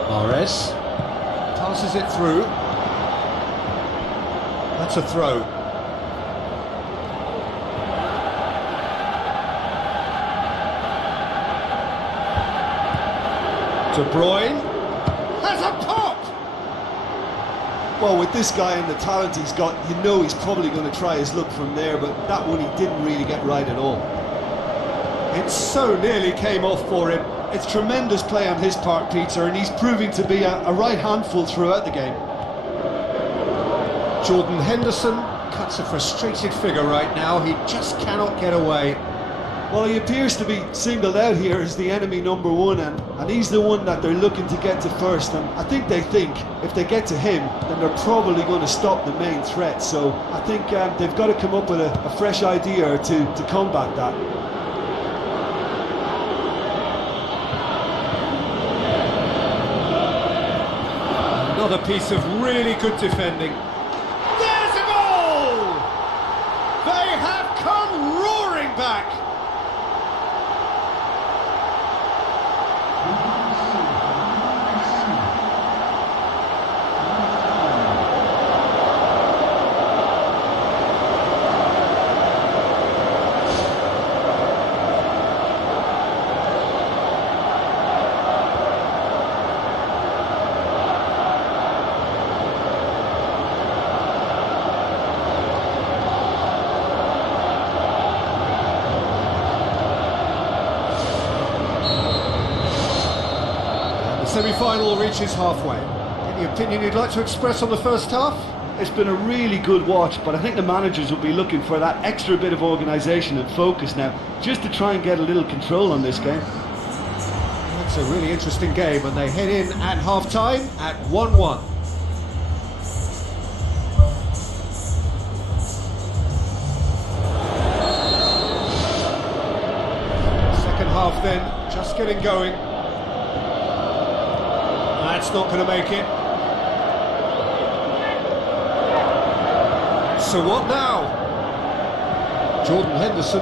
Mahrez passes it through. That's a throw. De Bruyne has a pop! Well, with this guy and the talent he's got, you know he's probably going to try his luck from there, but that one he didn't really get right at all. It so nearly came off for him. It's tremendous play on his part, Peter, and he's proving to be a right handful throughout the game. Jordan Henderson cuts a frustrated figure right now. He just cannot get away. Well, he appears to be singled out here as the enemy number one, and he's the one that they're looking to get to first. And I think if they get to him, then they're probably going to stop the main threat. So I think they've got to come up with a fresh idea or two to combat that. Another piece of really good defending. There's a goal! They have come roaring back. Semi-final reaches halfway. Any opinion you'd like to express on the first half? it's been a really good watch, but I think the managers will be looking for that extra bit of organisation and focus now, just to try and get a little control on this game. It's a really interesting game, and they head in at half-time at 1-1. Second half then, just getting going. That's not going to make it. So what now? Jordan Henderson.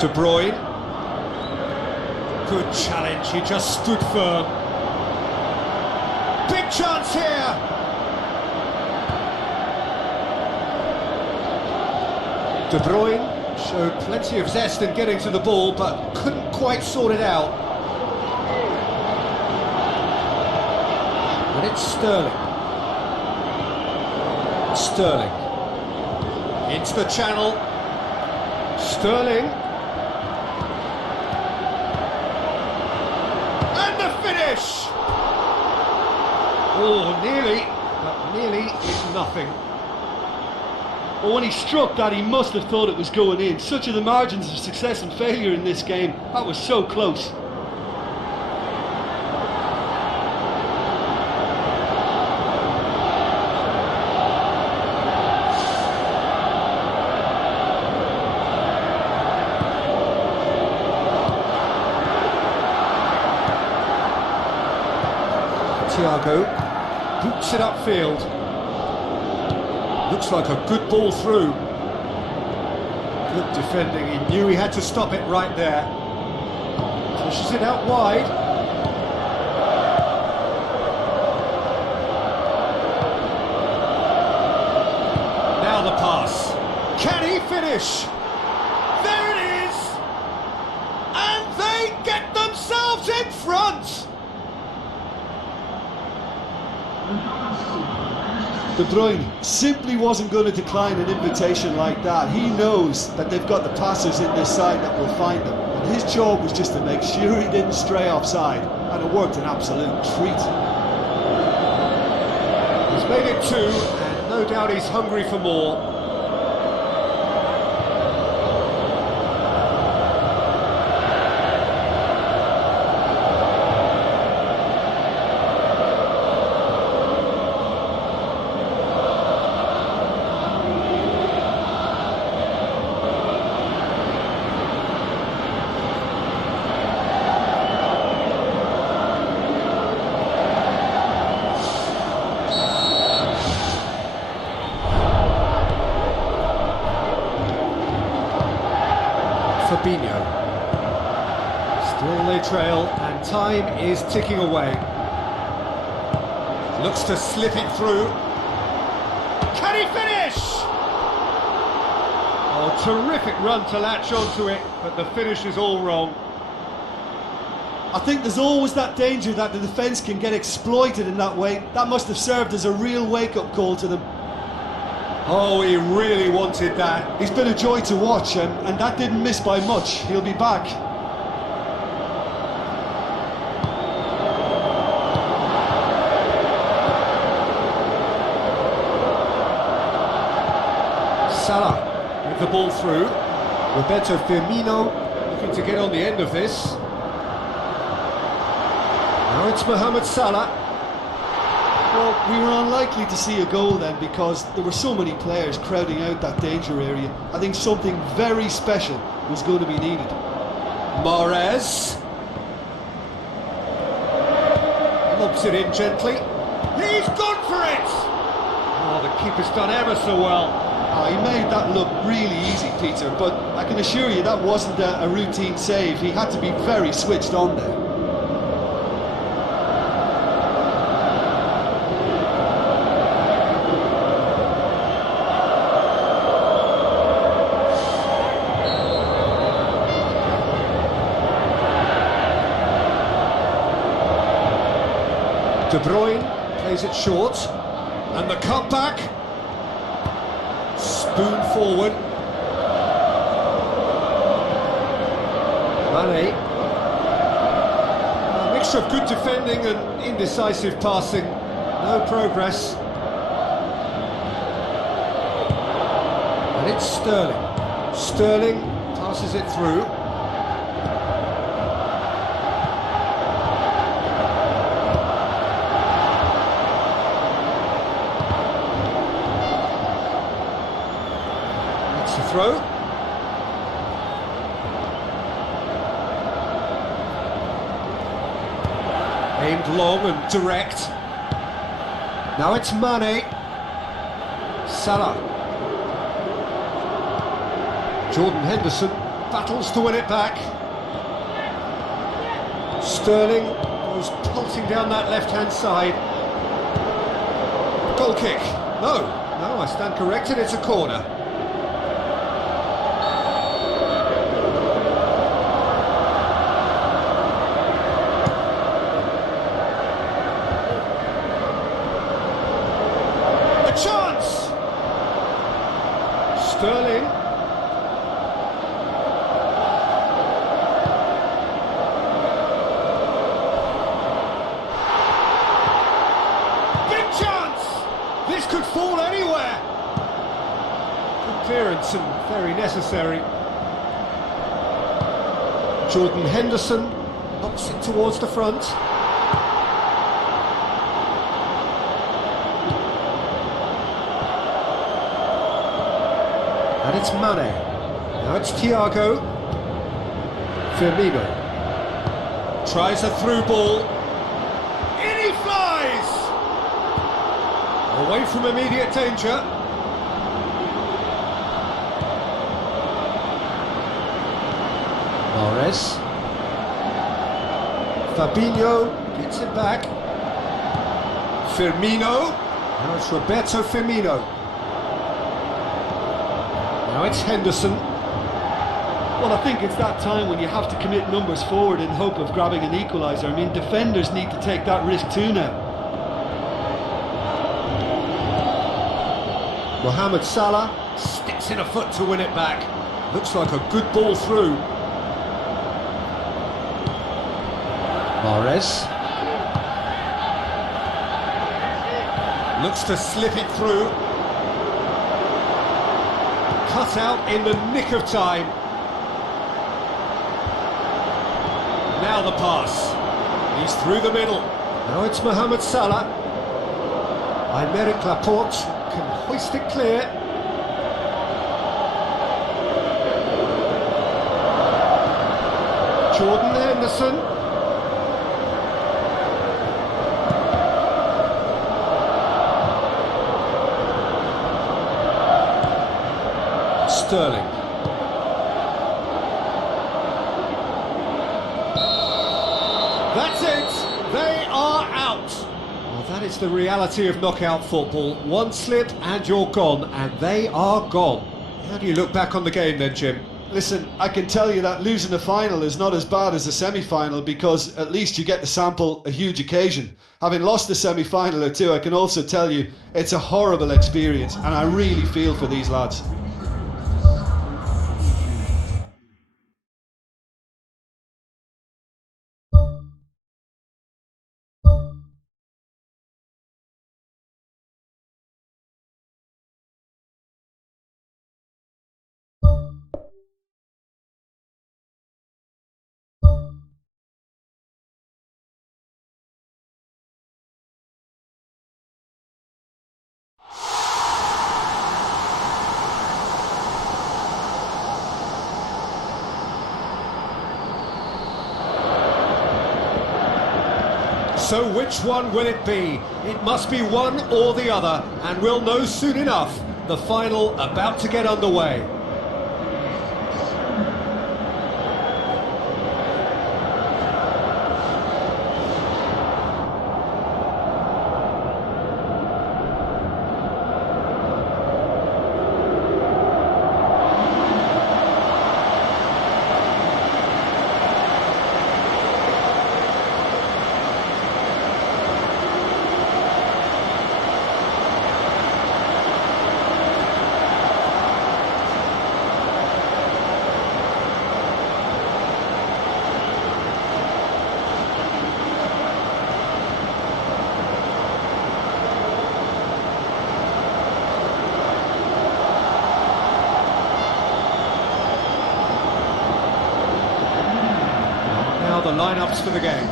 De Bruyne. Good challenge, he just stood firm. Big chance here! De Bruyne showed plenty of zest in getting to the ball, but couldn't quite sort it out. And it's Sterling. Sterling. Into the channel. Sterling. And the finish! Oh, nearly, but nearly is nothing. Well, when he struck that, he must have thought it was going in. Such are the margins of success and failure in this game. That was so close. Thiago boots it upfield. Looks like a good ball through. Good defending, he knew he had to stop it right there. Pushes it out wide. Now the pass. Can he finish? There it is! And they get themselves in front! De Bruyne simply wasn't going to decline an invitation like that. He knows that they've got the passers in this side that will find them. And his job was just to make sure he didn't stray offside. And it worked an absolute treat. He's made it 2, and no doubt he's hungry for more. Fabinho. Still they trail, and time is ticking away. Looks to slip it through. Can he finish? Oh, terrific run to latch onto it, but the finish is all wrong. I think there's always that danger that the defence can get exploited in that way. That must have served as a real wake-up call to them. Oh, he really wanted that. He's been a joy to watch, and that didn't miss by much. He'll be back. Salah with the ball through. Roberto Firmino looking to get on the end of this. Now it's Mohamed Salah. Well, we were unlikely to see a goal then because there were so many players crowding out that danger area. I think something very special was going to be needed. Mahrez. Lobs it in gently. He's gone for it! Oh, the keeper's done ever so well. Oh, he made that look really easy, Peter, but I can assure you that wasn't a routine save. He had to be very switched on there. De Bruyne plays it short, and the cutback. Spoon forward. Mane. A mixture of good defending and indecisive passing. No progress. And it's Sterling. Sterling passes it through. It's a throw. Aimed long and direct. Now it's Mane. Salah. Jordan Henderson battles to win it back. Sterling goes pulsing down that left-hand side. Goal kick. No, I stand corrected, it's a corner. A chance! Sterling. This could fall anywhere. Good clearance and very necessary. Jordan Henderson knocks it towards the front. And it's Mane. Now it's Thiago. Firmino. Tries a through ball. In he flies! Away from immediate danger. Mahrez. Fabinho gets it back. Firmino. Now it's Roberto Firmino. Now it's Henderson. Well, I think it's that time when you have to commit numbers forward in hope of grabbing an equaliser. I mean, defenders need to take that risk too now. Mohamed Salah sticks in a foot to win it back. Looks like a good ball through. Mahrez. Looks to slip it through. Cut out in the nick of time. Now the pass. He's through the middle. Now it's Mohamed Salah. Aymeric Laporte can hoist it clear. Jordan Henderson. Sterling. That's it! They are out! Well, that is the reality of knockout football. One slip and you're gone, and they are gone. How do you look back on the game then, Jim? Listen, I can tell you that losing a final is not as bad as a semi-final, because at least you get to sample a huge occasion. Having lost a semi-final or two, I can also tell you it's a horrible experience, and I really feel for these lads. So which one will it be? It must be one or the other, and we'll know soon enough. The final about to get underway. lineups for the game.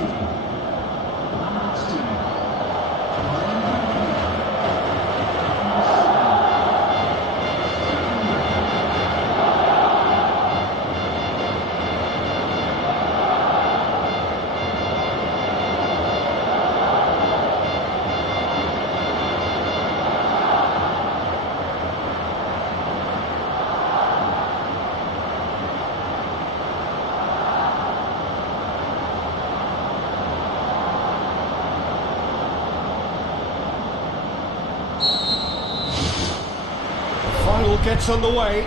Final gets underway.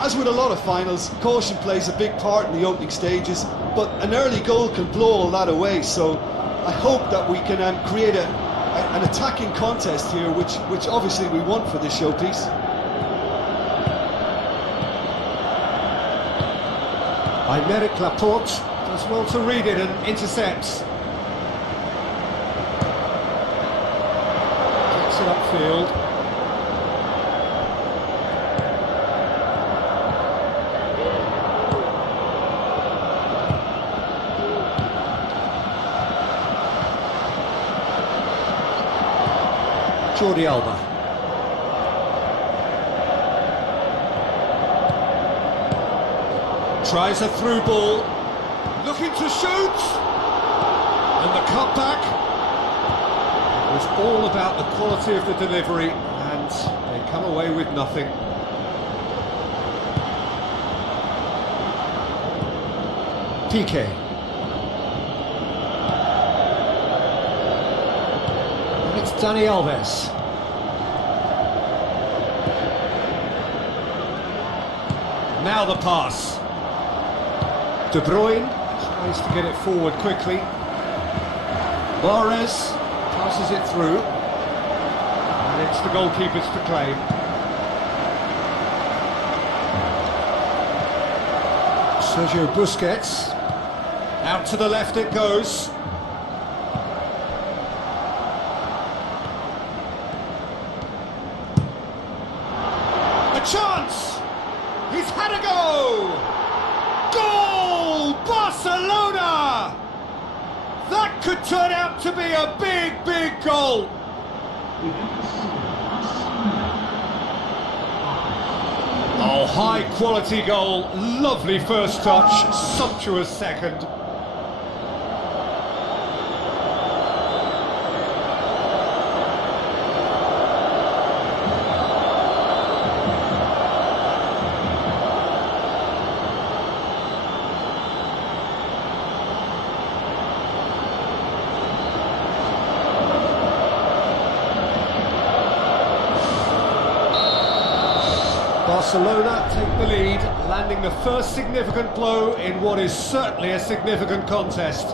As with a lot of finals, caution plays a big part in the opening stages, but an early goal can blow all that away, so I hope that we can create an attacking contest here, which obviously we want for this showpiece. Aymeric Laporte does well to read it and intercepts. Gets it upfield. Jordi Alba. Tries a through ball, looking to shoot, and the cutback. It was all about the quality of the delivery, and they come away with nothing. Piqué. And it's Dani Alves. Now the pass. De Bruyne tries to get it forward quickly. Mahrez passes it through. And it's the goalkeeper's to claim. Sergio Busquets. Out to the left it goes. A chance! He's had a go! Goal! Barcelona! That could turn out to be a big, big goal! Oh, high quality goal, lovely first touch, sumptuous second. Barcelona take the lead, landing the first significant blow in what is certainly a significant contest.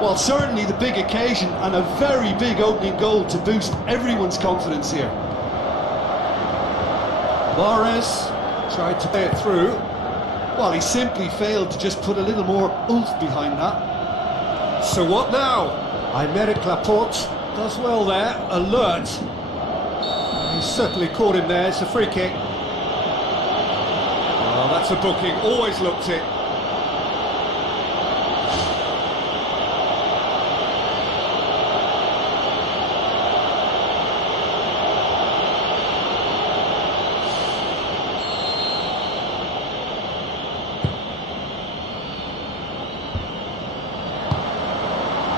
Well, certainly the big occasion and a very big opening goal to boost everyone's confidence here. Mahrez tried to play it through. Well, he simply failed to just put a little more oomph behind that. So what now? Aymeric Laporte does well there, alert. He certainly caught him there, it's a free kick. Well, that's a booking, always looked it.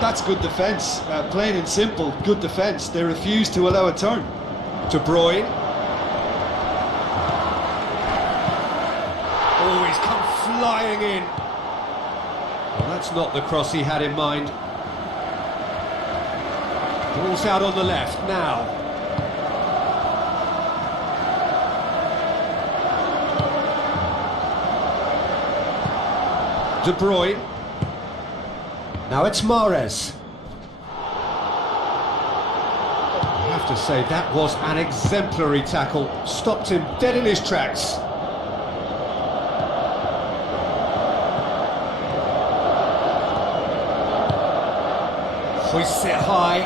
That's good defence, plain and simple, good defence. They refuse to allow a turn. De Bruyne. Oh, he's come flying in. Well, that's not the cross he had in mind. Ball's out on the left now. De Bruyne. Now it's Mahrez. I have to say, that was an exemplary tackle. Stopped him dead in his tracks. Hoists it high.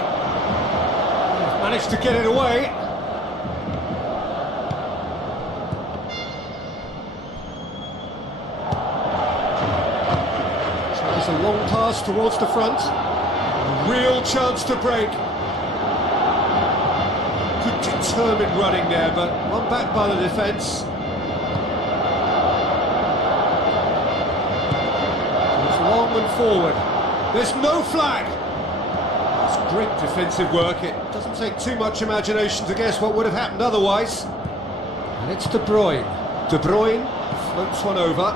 Managed to get it away. pass towards the front. A real chance to break. Good determined running there, but one back by the defence. Goes long and forward. There's no flag. It's great defensive work. It doesn't take too much imagination to guess what would have happened otherwise. And it's De Bruyne. De Bruyne floats one over.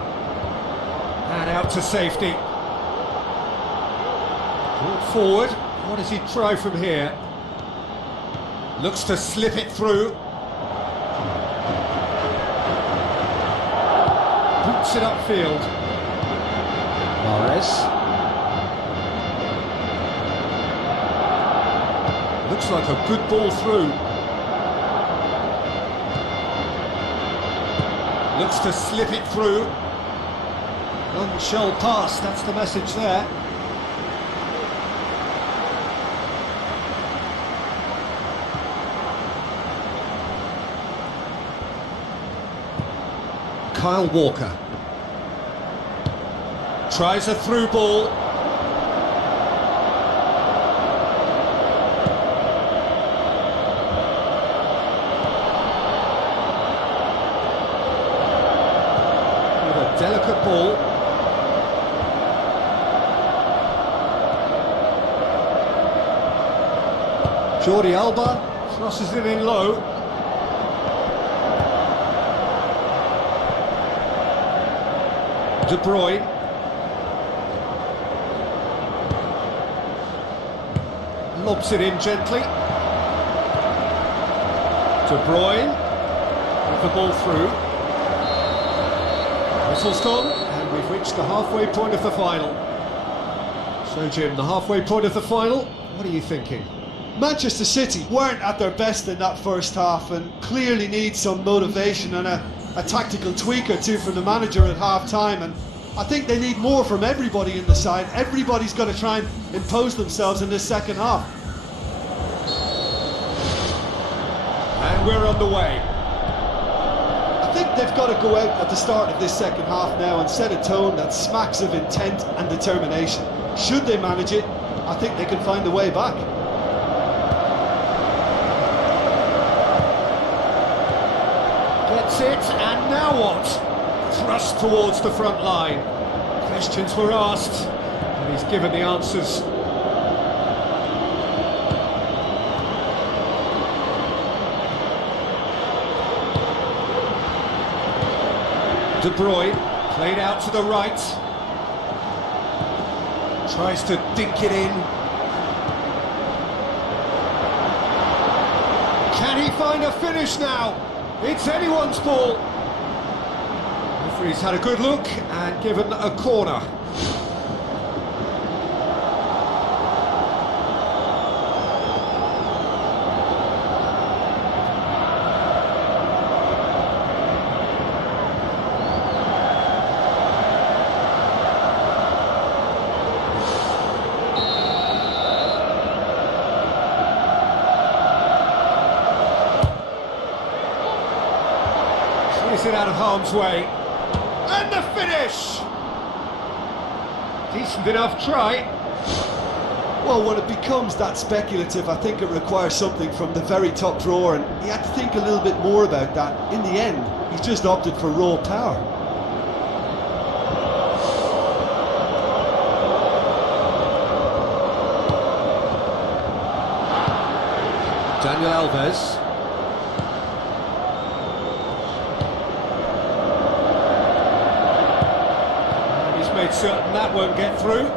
And out to safety. Brought forward. What does he try from here? Looks to slip it through. Boots it upfield. Mahrez. Looks like a good ball through. Looks to slip it through. None shall pass, that's the message there. Kyle Walker tries a through ball. With a delicate ball. Jordi Alba crosses it in low. De Bruyne. Lobs it in gently. De Bruyne with the ball through. Whistle's gone, and we've reached the halfway point of the final. So Jim, the halfway point of the final, what are you thinking? Manchester City weren't at their best in that first half and clearly need some motivation and a tactical tweak or two from the manager at half-time, and I think they need more from everybody in the side. Everybody's got to try and impose themselves in this second half. And we're on the way. I think they've got to go out at the start of this second half now and set a tone that smacks of intent and determination. Should they manage it, I think they can find a way back. Gets it, and now what? Thrust towards the front line. Questions were asked, and he's given the answers. De Bruyne, played out to the right. Tries to dink it in. Can he find a finish now? It's anyone's ball. Referee's had a good look and given a corner. Clears it out of harm's way. And the finish! Decent enough try. Well, when it becomes that speculative, I think it requires something from the very top drawer, and he had to think a little bit more about that. In the end, he's just opted for raw power. Daniel Alves. Made certain that won't get through.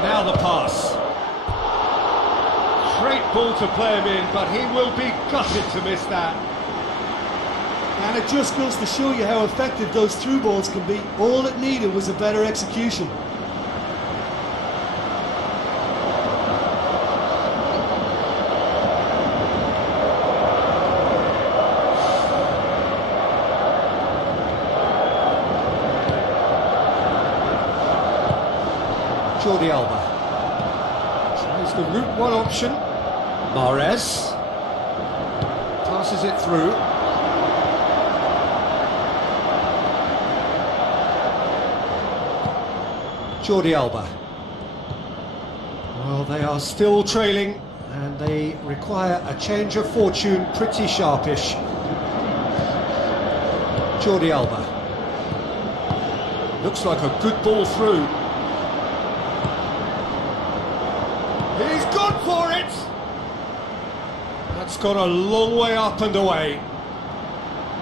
Now the pass. Great ball to play him in, but he will be gutted to miss that. And it just goes to show you how effective those through balls can be. All it needed was a better execution. Jordi Alba tries the route one option. Mahrez passes it through. Jordi Alba. Well, they are still trailing, and they require a change of fortune pretty sharpish. Jordi Alba. Looks like a good ball through. He's gone for it! That's gone a long way up and away.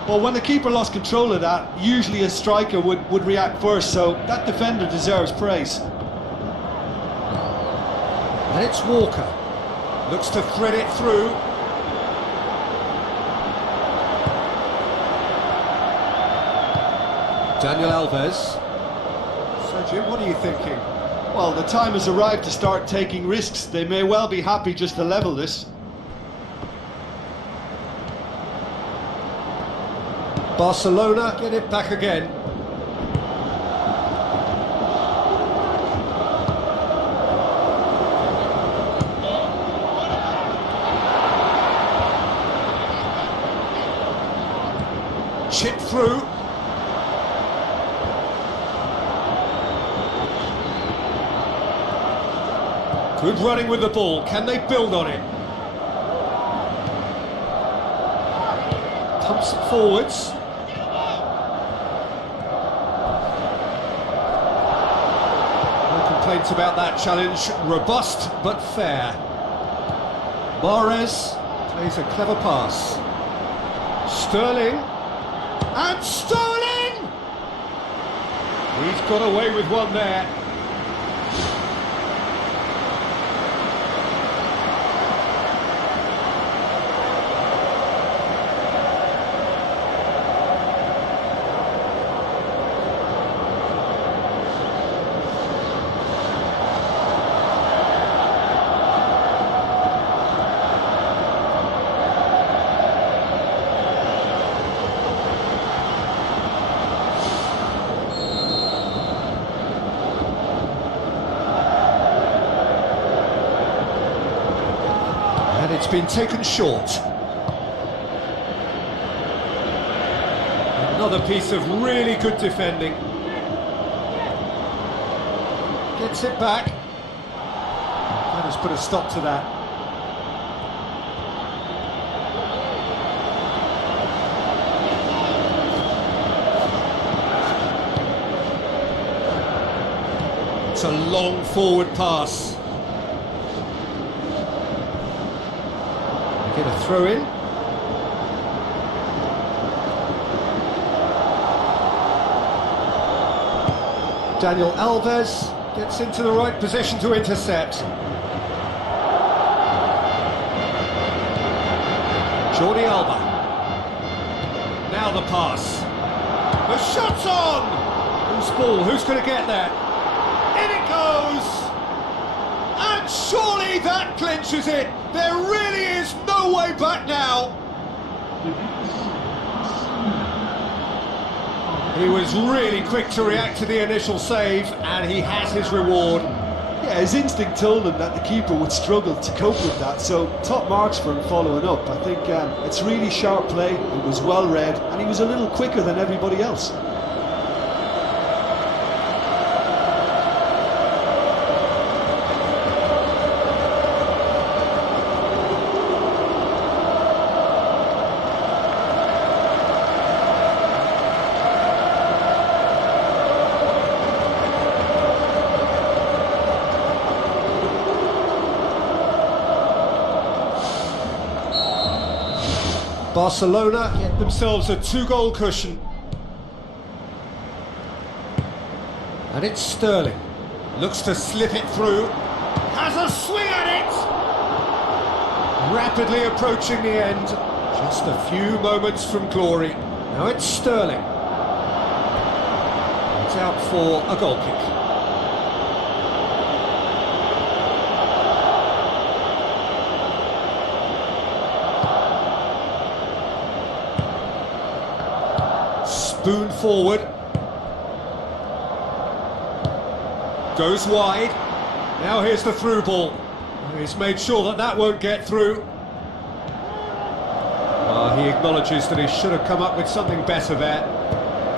Well, when the keeper lost control of that, usually a striker would react first, so that defender deserves praise. And it's Walker. Looks to thread it through. Daniel Alves. So Jim, what are you thinking? Well, the time has arrived to start taking risks. They may well be happy just to level this. Barcelona get it back again. Chip through. Good running with the ball. Can they build on it? Pumps it forwards. No complaints about that challenge. Robust but fair. Mahrez plays a clever pass. Sterling. And Sterling! He's got away with one there. It's been taken short. Another piece of really good defending. Gets it back. That has put a stop to that. It's a long forward pass. Get a throw in. Daniel Alves gets into the right position to intercept. Jordi Alba. Now the pass. The shot's on! Who's ball? Who's going to get that? In it goes! And surely that clinches it! There really is no way back now! He was really quick to react to the initial save, and he has his reward. Yeah, his instinct told him that the keeper would struggle to cope with that, so top marks for him following up. I think it's really sharp play, it was well read, and he was a little quicker than everybody else. Barcelona get themselves a 2-goal cushion. And it's Sterling. Looks to slip it through. Has a swing at it! Rapidly approaching the end. Just a few moments from glory. Now it's Sterling. It's out for a goal kick. Spoon forward. Goes wide. Now here's the through ball. He's made sure that that won't get through. He acknowledges that he should have come up with something better there.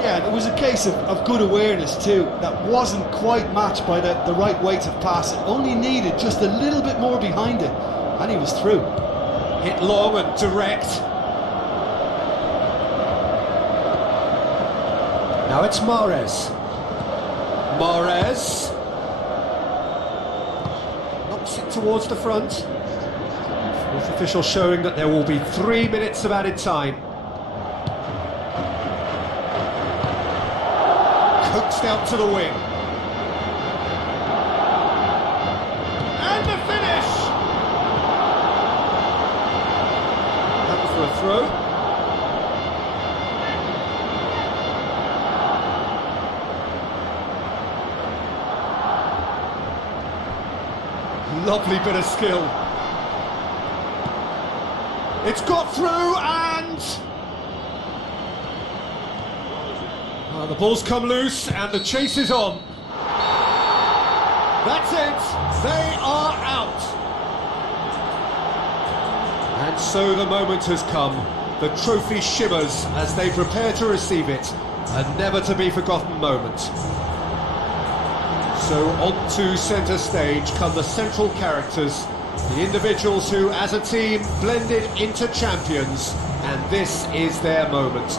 Yeah, and it was a case of good awareness too. That wasn't quite matched by the right weight of pass. It only needed just a little bit more behind it, and he was through. Hit long and direct. Now it's Mahrez. Mahrez knocks it towards the front. Fourth official showing that there will be 3 minutes of added time. Coaxed out to the wing. And the finish! That for a throw. Lovely bit of skill. It's got through and... Well, the ball's come loose and the chase is on. That's it, they are out. And so the moment has come. The trophy shimmers as they prepare to receive it. A never to be forgotten moment. So on to centre stage come the central characters, the individuals who, as a team, blended into champions, and this is their moment.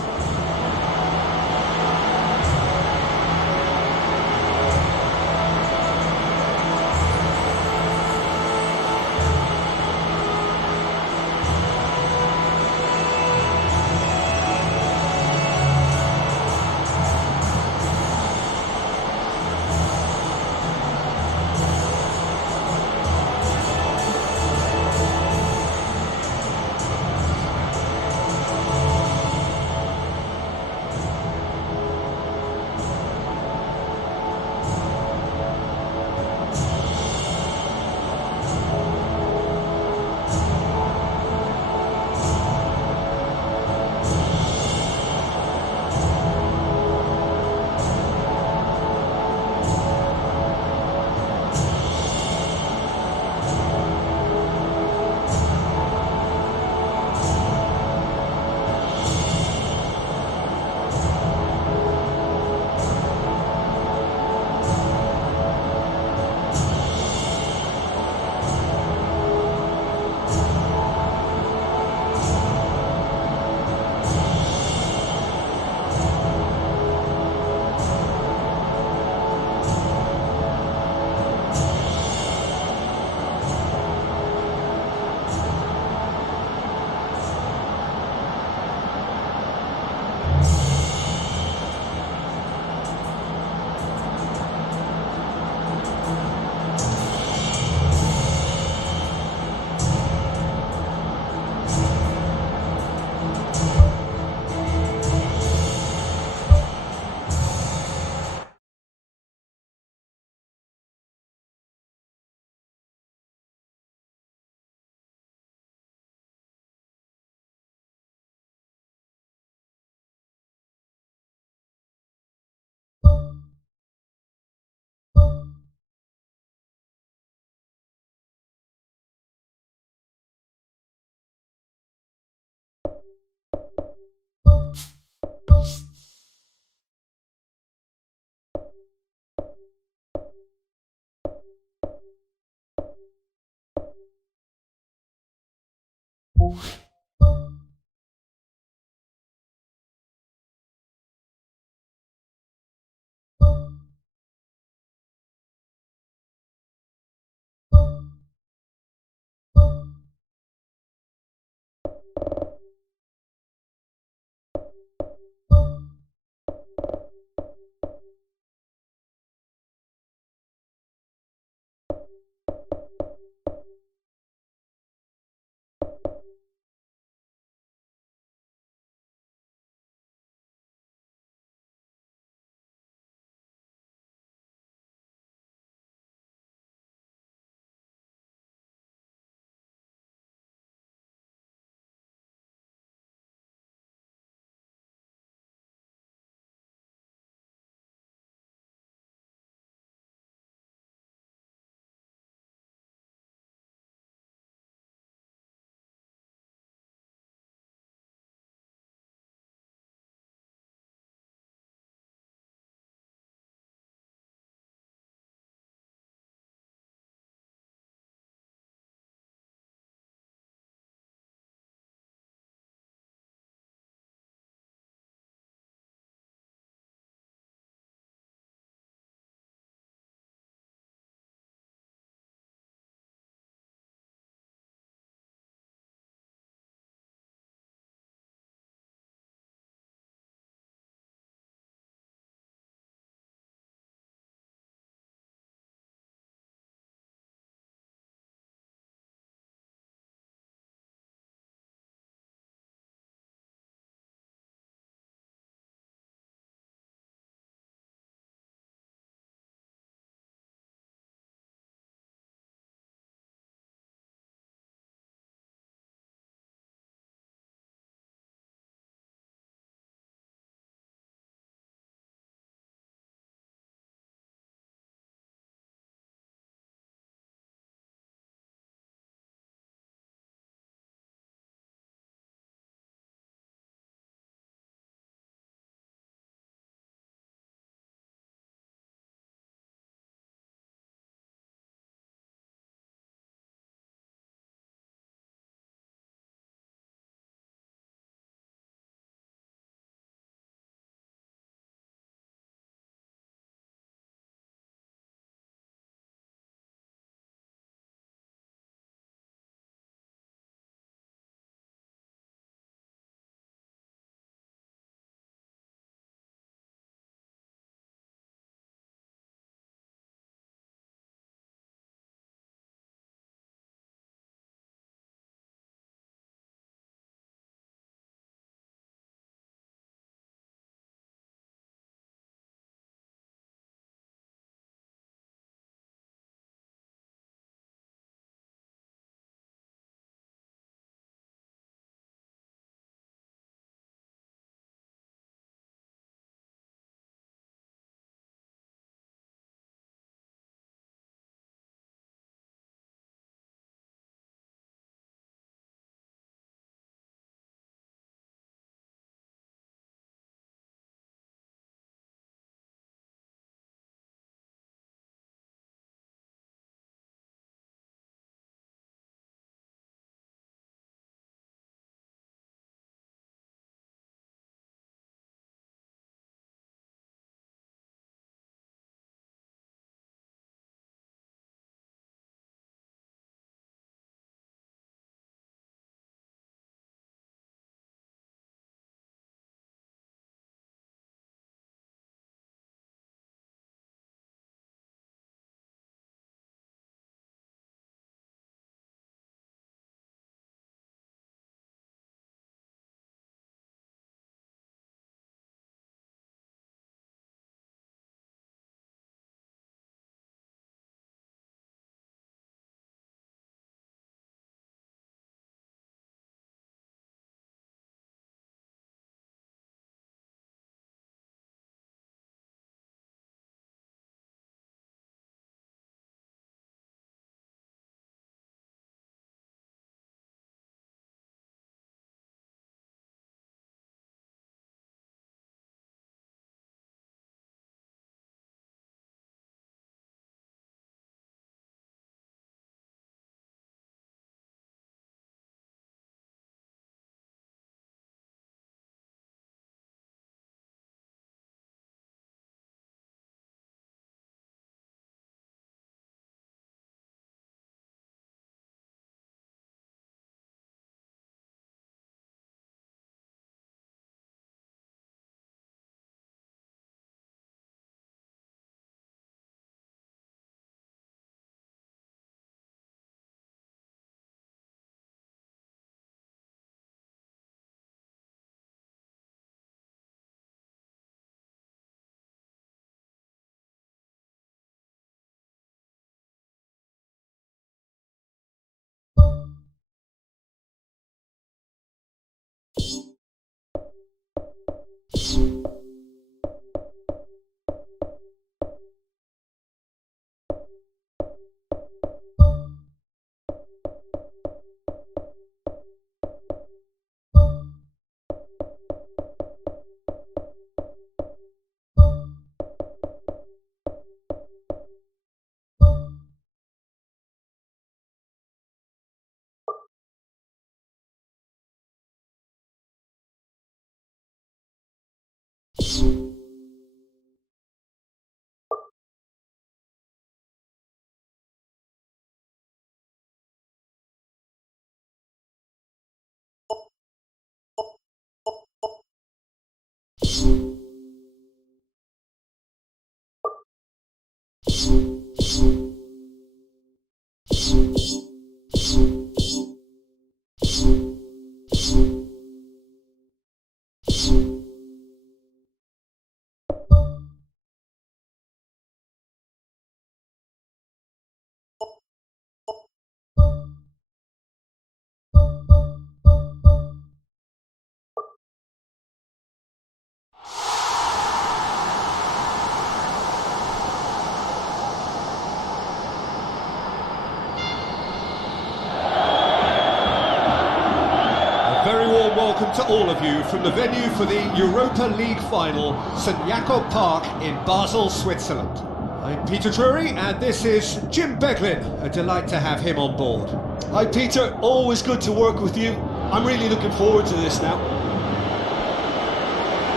Welcome to all of you from the venue for the Europa League final, St Jakob Park in Basel, Switzerland. I'm Peter Drury and this is Jim Beglin. A delight to have him on board. Hi Peter, always good to work with you. I'm really looking forward to this now.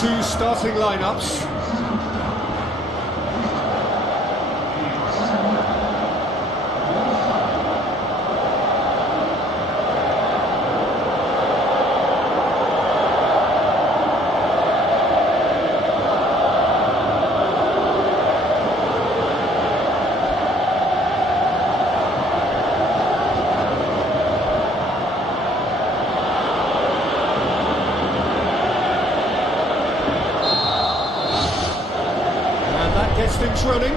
Two starting lineups. Gets things running.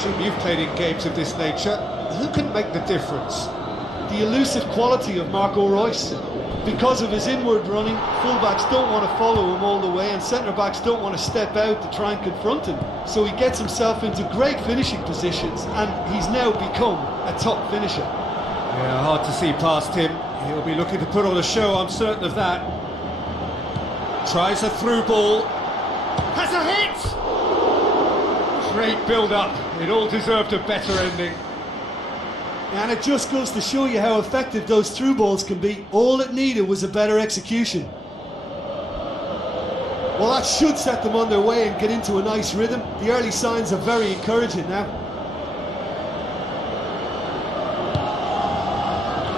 Jim, you've played in games of this nature. Who can make the difference? The elusive quality of Marco Reus. Because of his inward running, fullbacks don't want to follow him all the way and centre-backs don't want to step out to try and confront him. So he gets himself into great finishing positions and he's now become a top finisher. Yeah, hard to see past him. He'll be looking to put on a show, I'm certain of that. Tries a through ball. Has a hit! Great build-up. It all deserved a better ending. And it just goes to show you how effective those through balls can be. All it needed was a better execution. Well, that should set them on their way and get into a nice rhythm. The early signs are very encouraging now.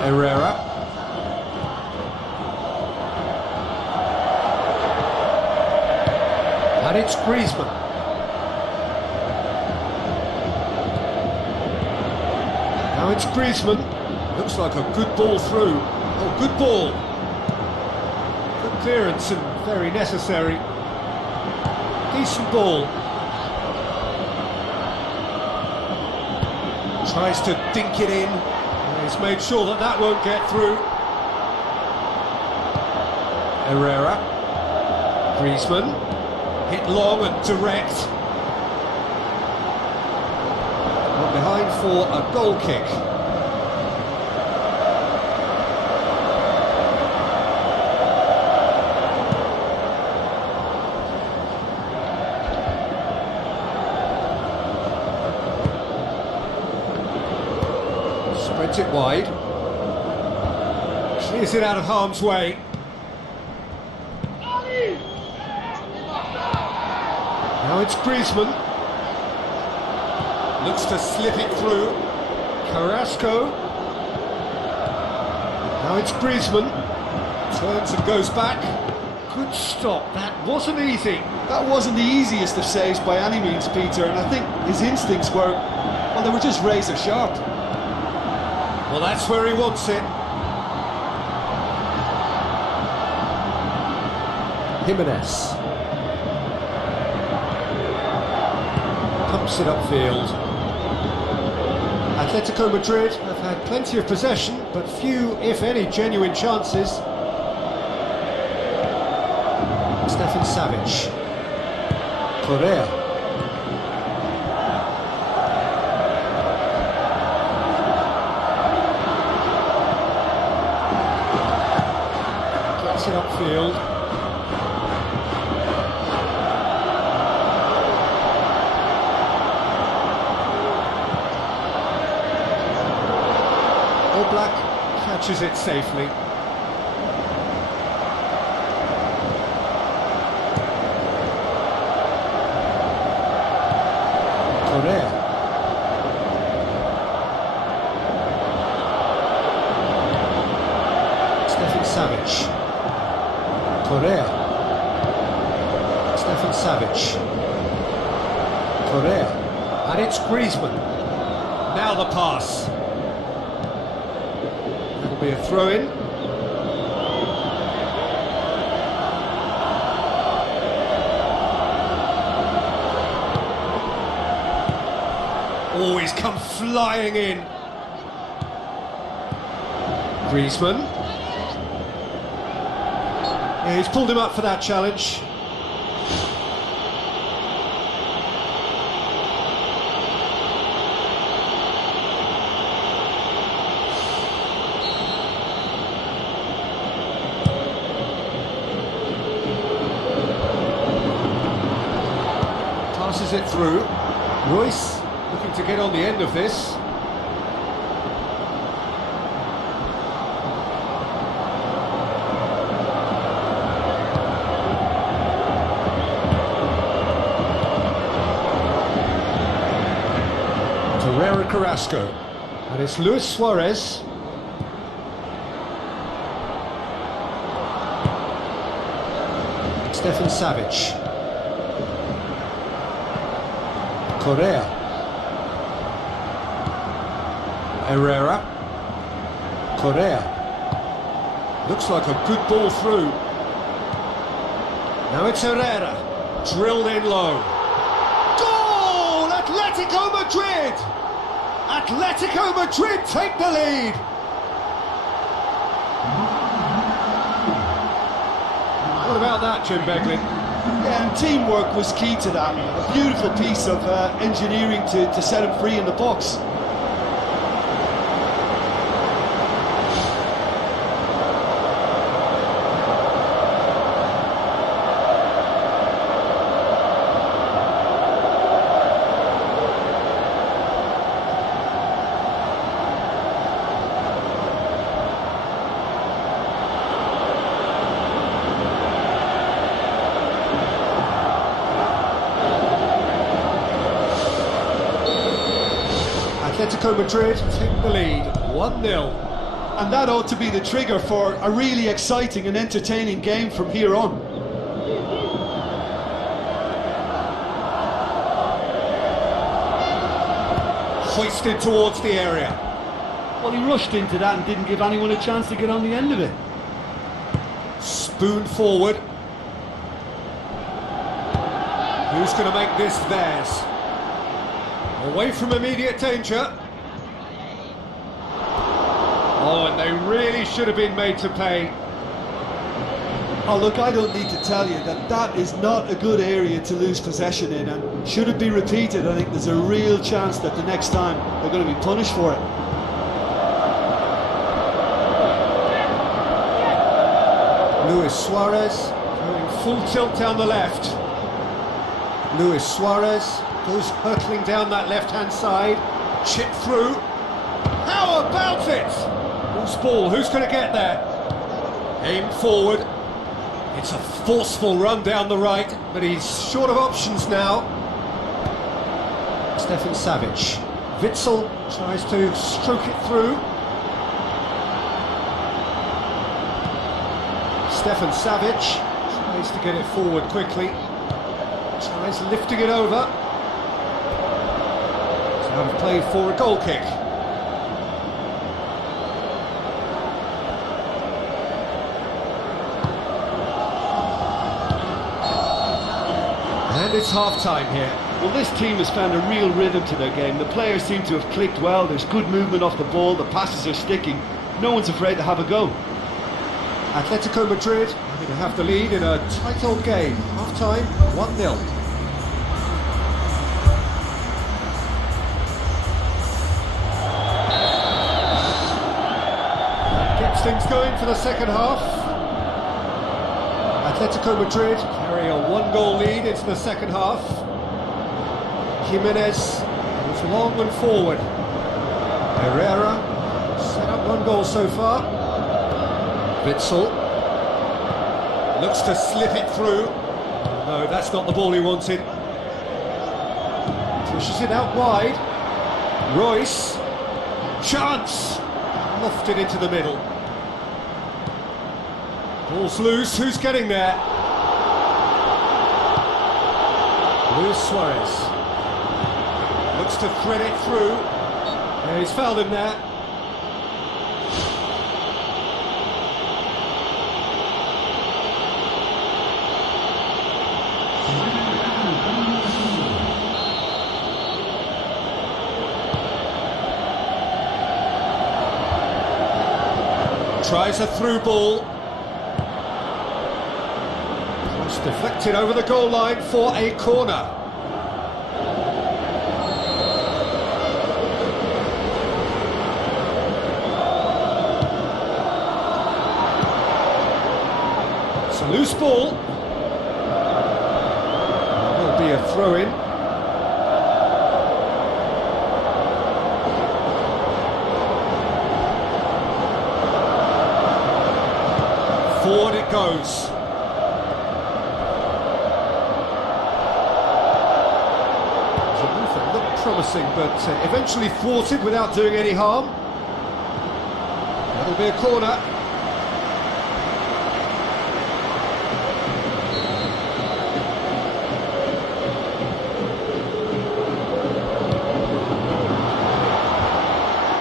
Herrera. And it's Griezmann. Now it's Griezmann. Looks like a good ball through. Oh, good ball. Good clearance and very necessary. Decent ball. Tries to dink it in. He's made sure that that won't get through. Herrera. Griezmann. Hit long and direct. One behind for a goal kick. Spreads it wide. Clears it out of harm's way. Now it's Griezmann. Looks to slip it through. Carrasco. Now it's Griezmann. Turns and goes back. Good stop. That wasn't easy. That wasn't the easiest of saves by any means, Peter, and I think his instincts were, well, they were just razor sharp. Well, that's where he wants it. Jimenez. Pumps it upfield. Atletico Madrid have had plenty of possession, but few, if any, genuine chances. Stefan Savic. Correa. Gets it upfield. Black catches it safely. Correa. Stefan Savic. Correa. And it's Griezmann. Now the pass. That'll be a throw-in. Oh, he's come flying in. Griezmann. Yeah, he's pulled him up for that challenge. Passes it through. Royce looking to get on the end of this. Herrera Carrasco, and it's Luis Suarez. Stefan Savic. Correa. Herrera. Correa. Looks like a good ball through. Now it's Herrera. Drilled in low. Goal! Atletico Madrid! Atletico Madrid take the lead! What about that, Jim Beglin? Yeah, and teamwork was key to that. A beautiful piece of engineering to set him free in the box. Atletico Madrid take the lead, 1-0. And that ought to be the trigger for a really exciting and entertaining game from here on. Hoisted towards the area. Well, he rushed into that and didn't give anyone a chance to get on the end of it. Spoon forward. Who's going to make this theirs? Away from immediate danger. Oh, and they really should have been made to pay. Oh, look, I don't need to tell you that that is not a good area to lose possession in, and should it be repeated, I think there's a real chance that the next time they're going to be punished for it. Luis Suarez going full tilt down the left. Luis Suarez goes hurtling down that left-hand side. Chip through. How about it? Loose ball, who's going to get there? Aimed forward. It's a forceful run down the right, but he's short of options now. Stefan Savic. Witsel tries to stroke it through. Stefan Savic tries to get it forward quickly. Tries lifting it over. It's out of play for a goal kick. And it's half-time here. Well, this team has found a real rhythm to their game. The players seem to have clicked well. There's good movement off the ball. The passes are sticking. No one's afraid to have a go. Atletico Madrid are going to have the lead in a tight old game. Half-time, 1-0. That gets things going for the second half. Atletico Madrid carry a one-goal lead into the second half. Jimenez goes long and forward. Herrera set up one goal so far. Witsel looks to slip it through. No, that's not the ball he wanted. Pushes it out wide. Royce. Chance! Lofted into the middle. Ball's loose, who's getting there? Luis Suarez. Looks to thread it through. Yeah, he's fouled him there. Tries a through ball. Cross deflected over the goal line for a corner. It's a loose ball. Will be a throw-in. Forward it goes. It looked promising, but eventually thwarted without doing any harm. That'll be a corner.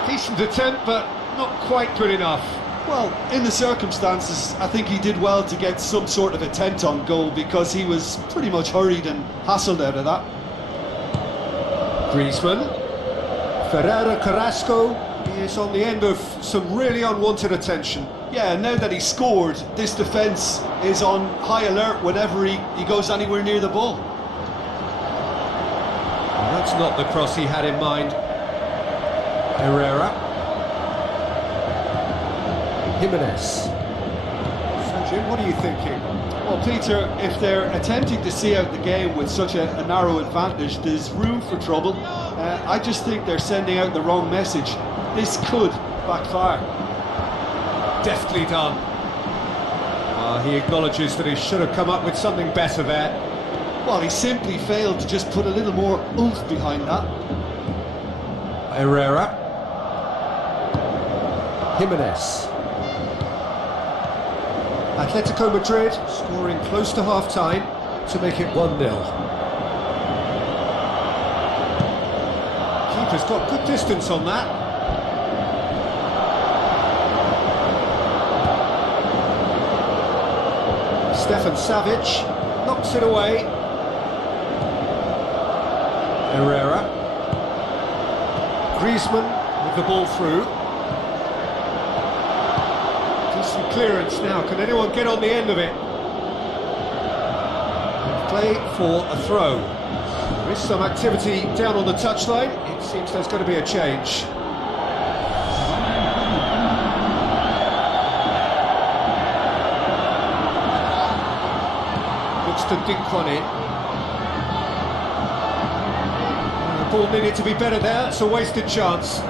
Decent attempt, but not quite good enough. Well, in the circumstances, I think he did well to get some sort of attempt on goal because he was pretty much hurried and hassled out of that. Griezmann. Ferreira Carrasco is on the end of some really unwanted attention. Yeah, now that he scored, this defence is on high alert whenever he goes anywhere near the ball. Well, that's not the cross he had in mind. Herrera. Jimenez. So Jim, what are you thinking? Well, Peter, if they're attempting to see out the game with such a narrow advantage, there's room for trouble. I just think they're sending out the wrong message. This could backfire. Deftly done. He acknowledges that he should have come up with something better there. Well, he simply failed to just put a little more oomph behind that. Herrera. Jimenez. Atletico Madrid scoring close to half-time to make it 1-0. Keeper's got good distance on that. Stefan Savic knocks it away. Herrera. Griezmann with the ball through. Decent clearance now. Can anyone get on the end of it? Play for a throw. There is some activity down on the touchline. It seems there's going to be a change. Looks to dink one in. The ball needed to be better there. It's a wasted chance.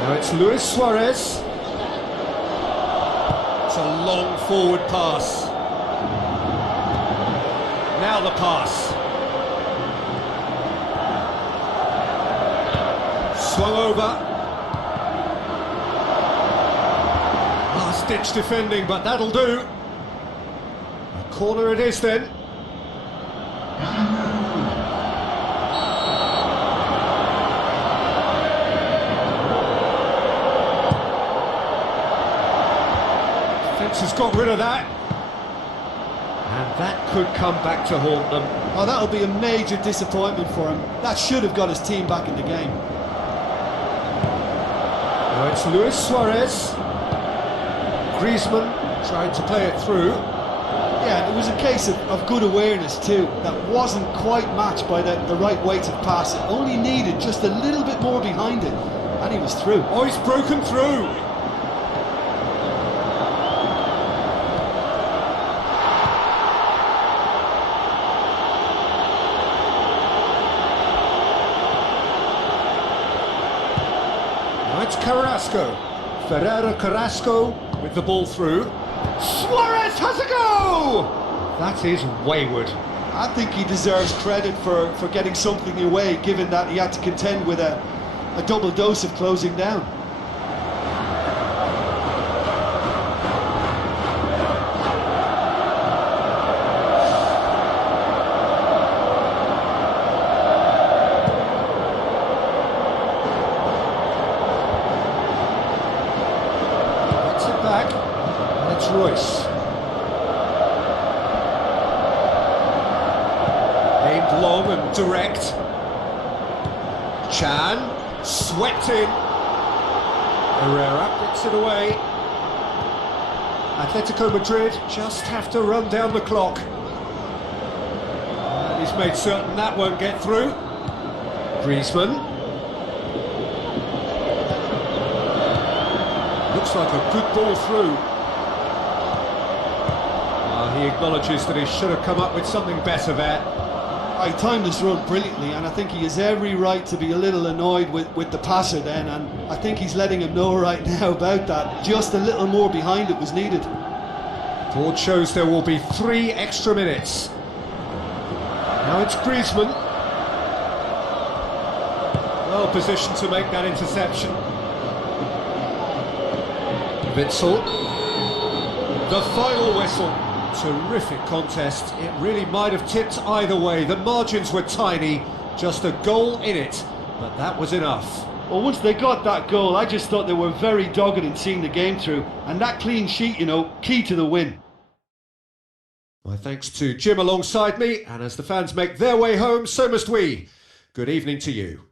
Now it's Luis Suarez. It's a long forward pass. Now the pass. Swung over. Last-ditch defending, but that'll do. A corner it is then. Has got rid of that, and that could come back to haunt them. Oh, that'll be a major disappointment for him. That should have got his team back in the game. Now it's Luis Suarez. Griezmann trying to play it through. Yeah, it was a case of good awareness too. That wasn't quite matched by the right weight of pass. It only needed just a little bit more behind it, and he was through. Oh, he's broken through. It's Carrasco. Ferreira Carrasco with the ball through. Suarez has a go! That is wayward. I think he deserves credit for getting something away, given that he had to contend with a a double dose of closing down. Gets it back, and it's Royce. Aimed long and direct. Chan, swept in. Herrera gets it away. Atletico Madrid just have to run down the clock. And he's made certain that won't get through. Griezmann. Looks like a good ball through. He acknowledges that he should have come up with something better there. I timed this run brilliantly, and I think he has every right to be a little annoyed with the passer then, and I think he's letting him know right now about that. Just a little more behind it was needed. Board shows there will be 3 extra minutes. Now it's Griezmann. Well positioned to make that interception. Witzel. The final whistle. Terrific contest. It really might have tipped either way. The margins were tiny, just a goal in it, but that was enough. Well, once they got that goal, I just thought they were very dogged in seeing the game through, and that clean sheet, you know, key to the win. My thanks to Jim alongside me, and as the fans make their way home, so must we. Good evening to you.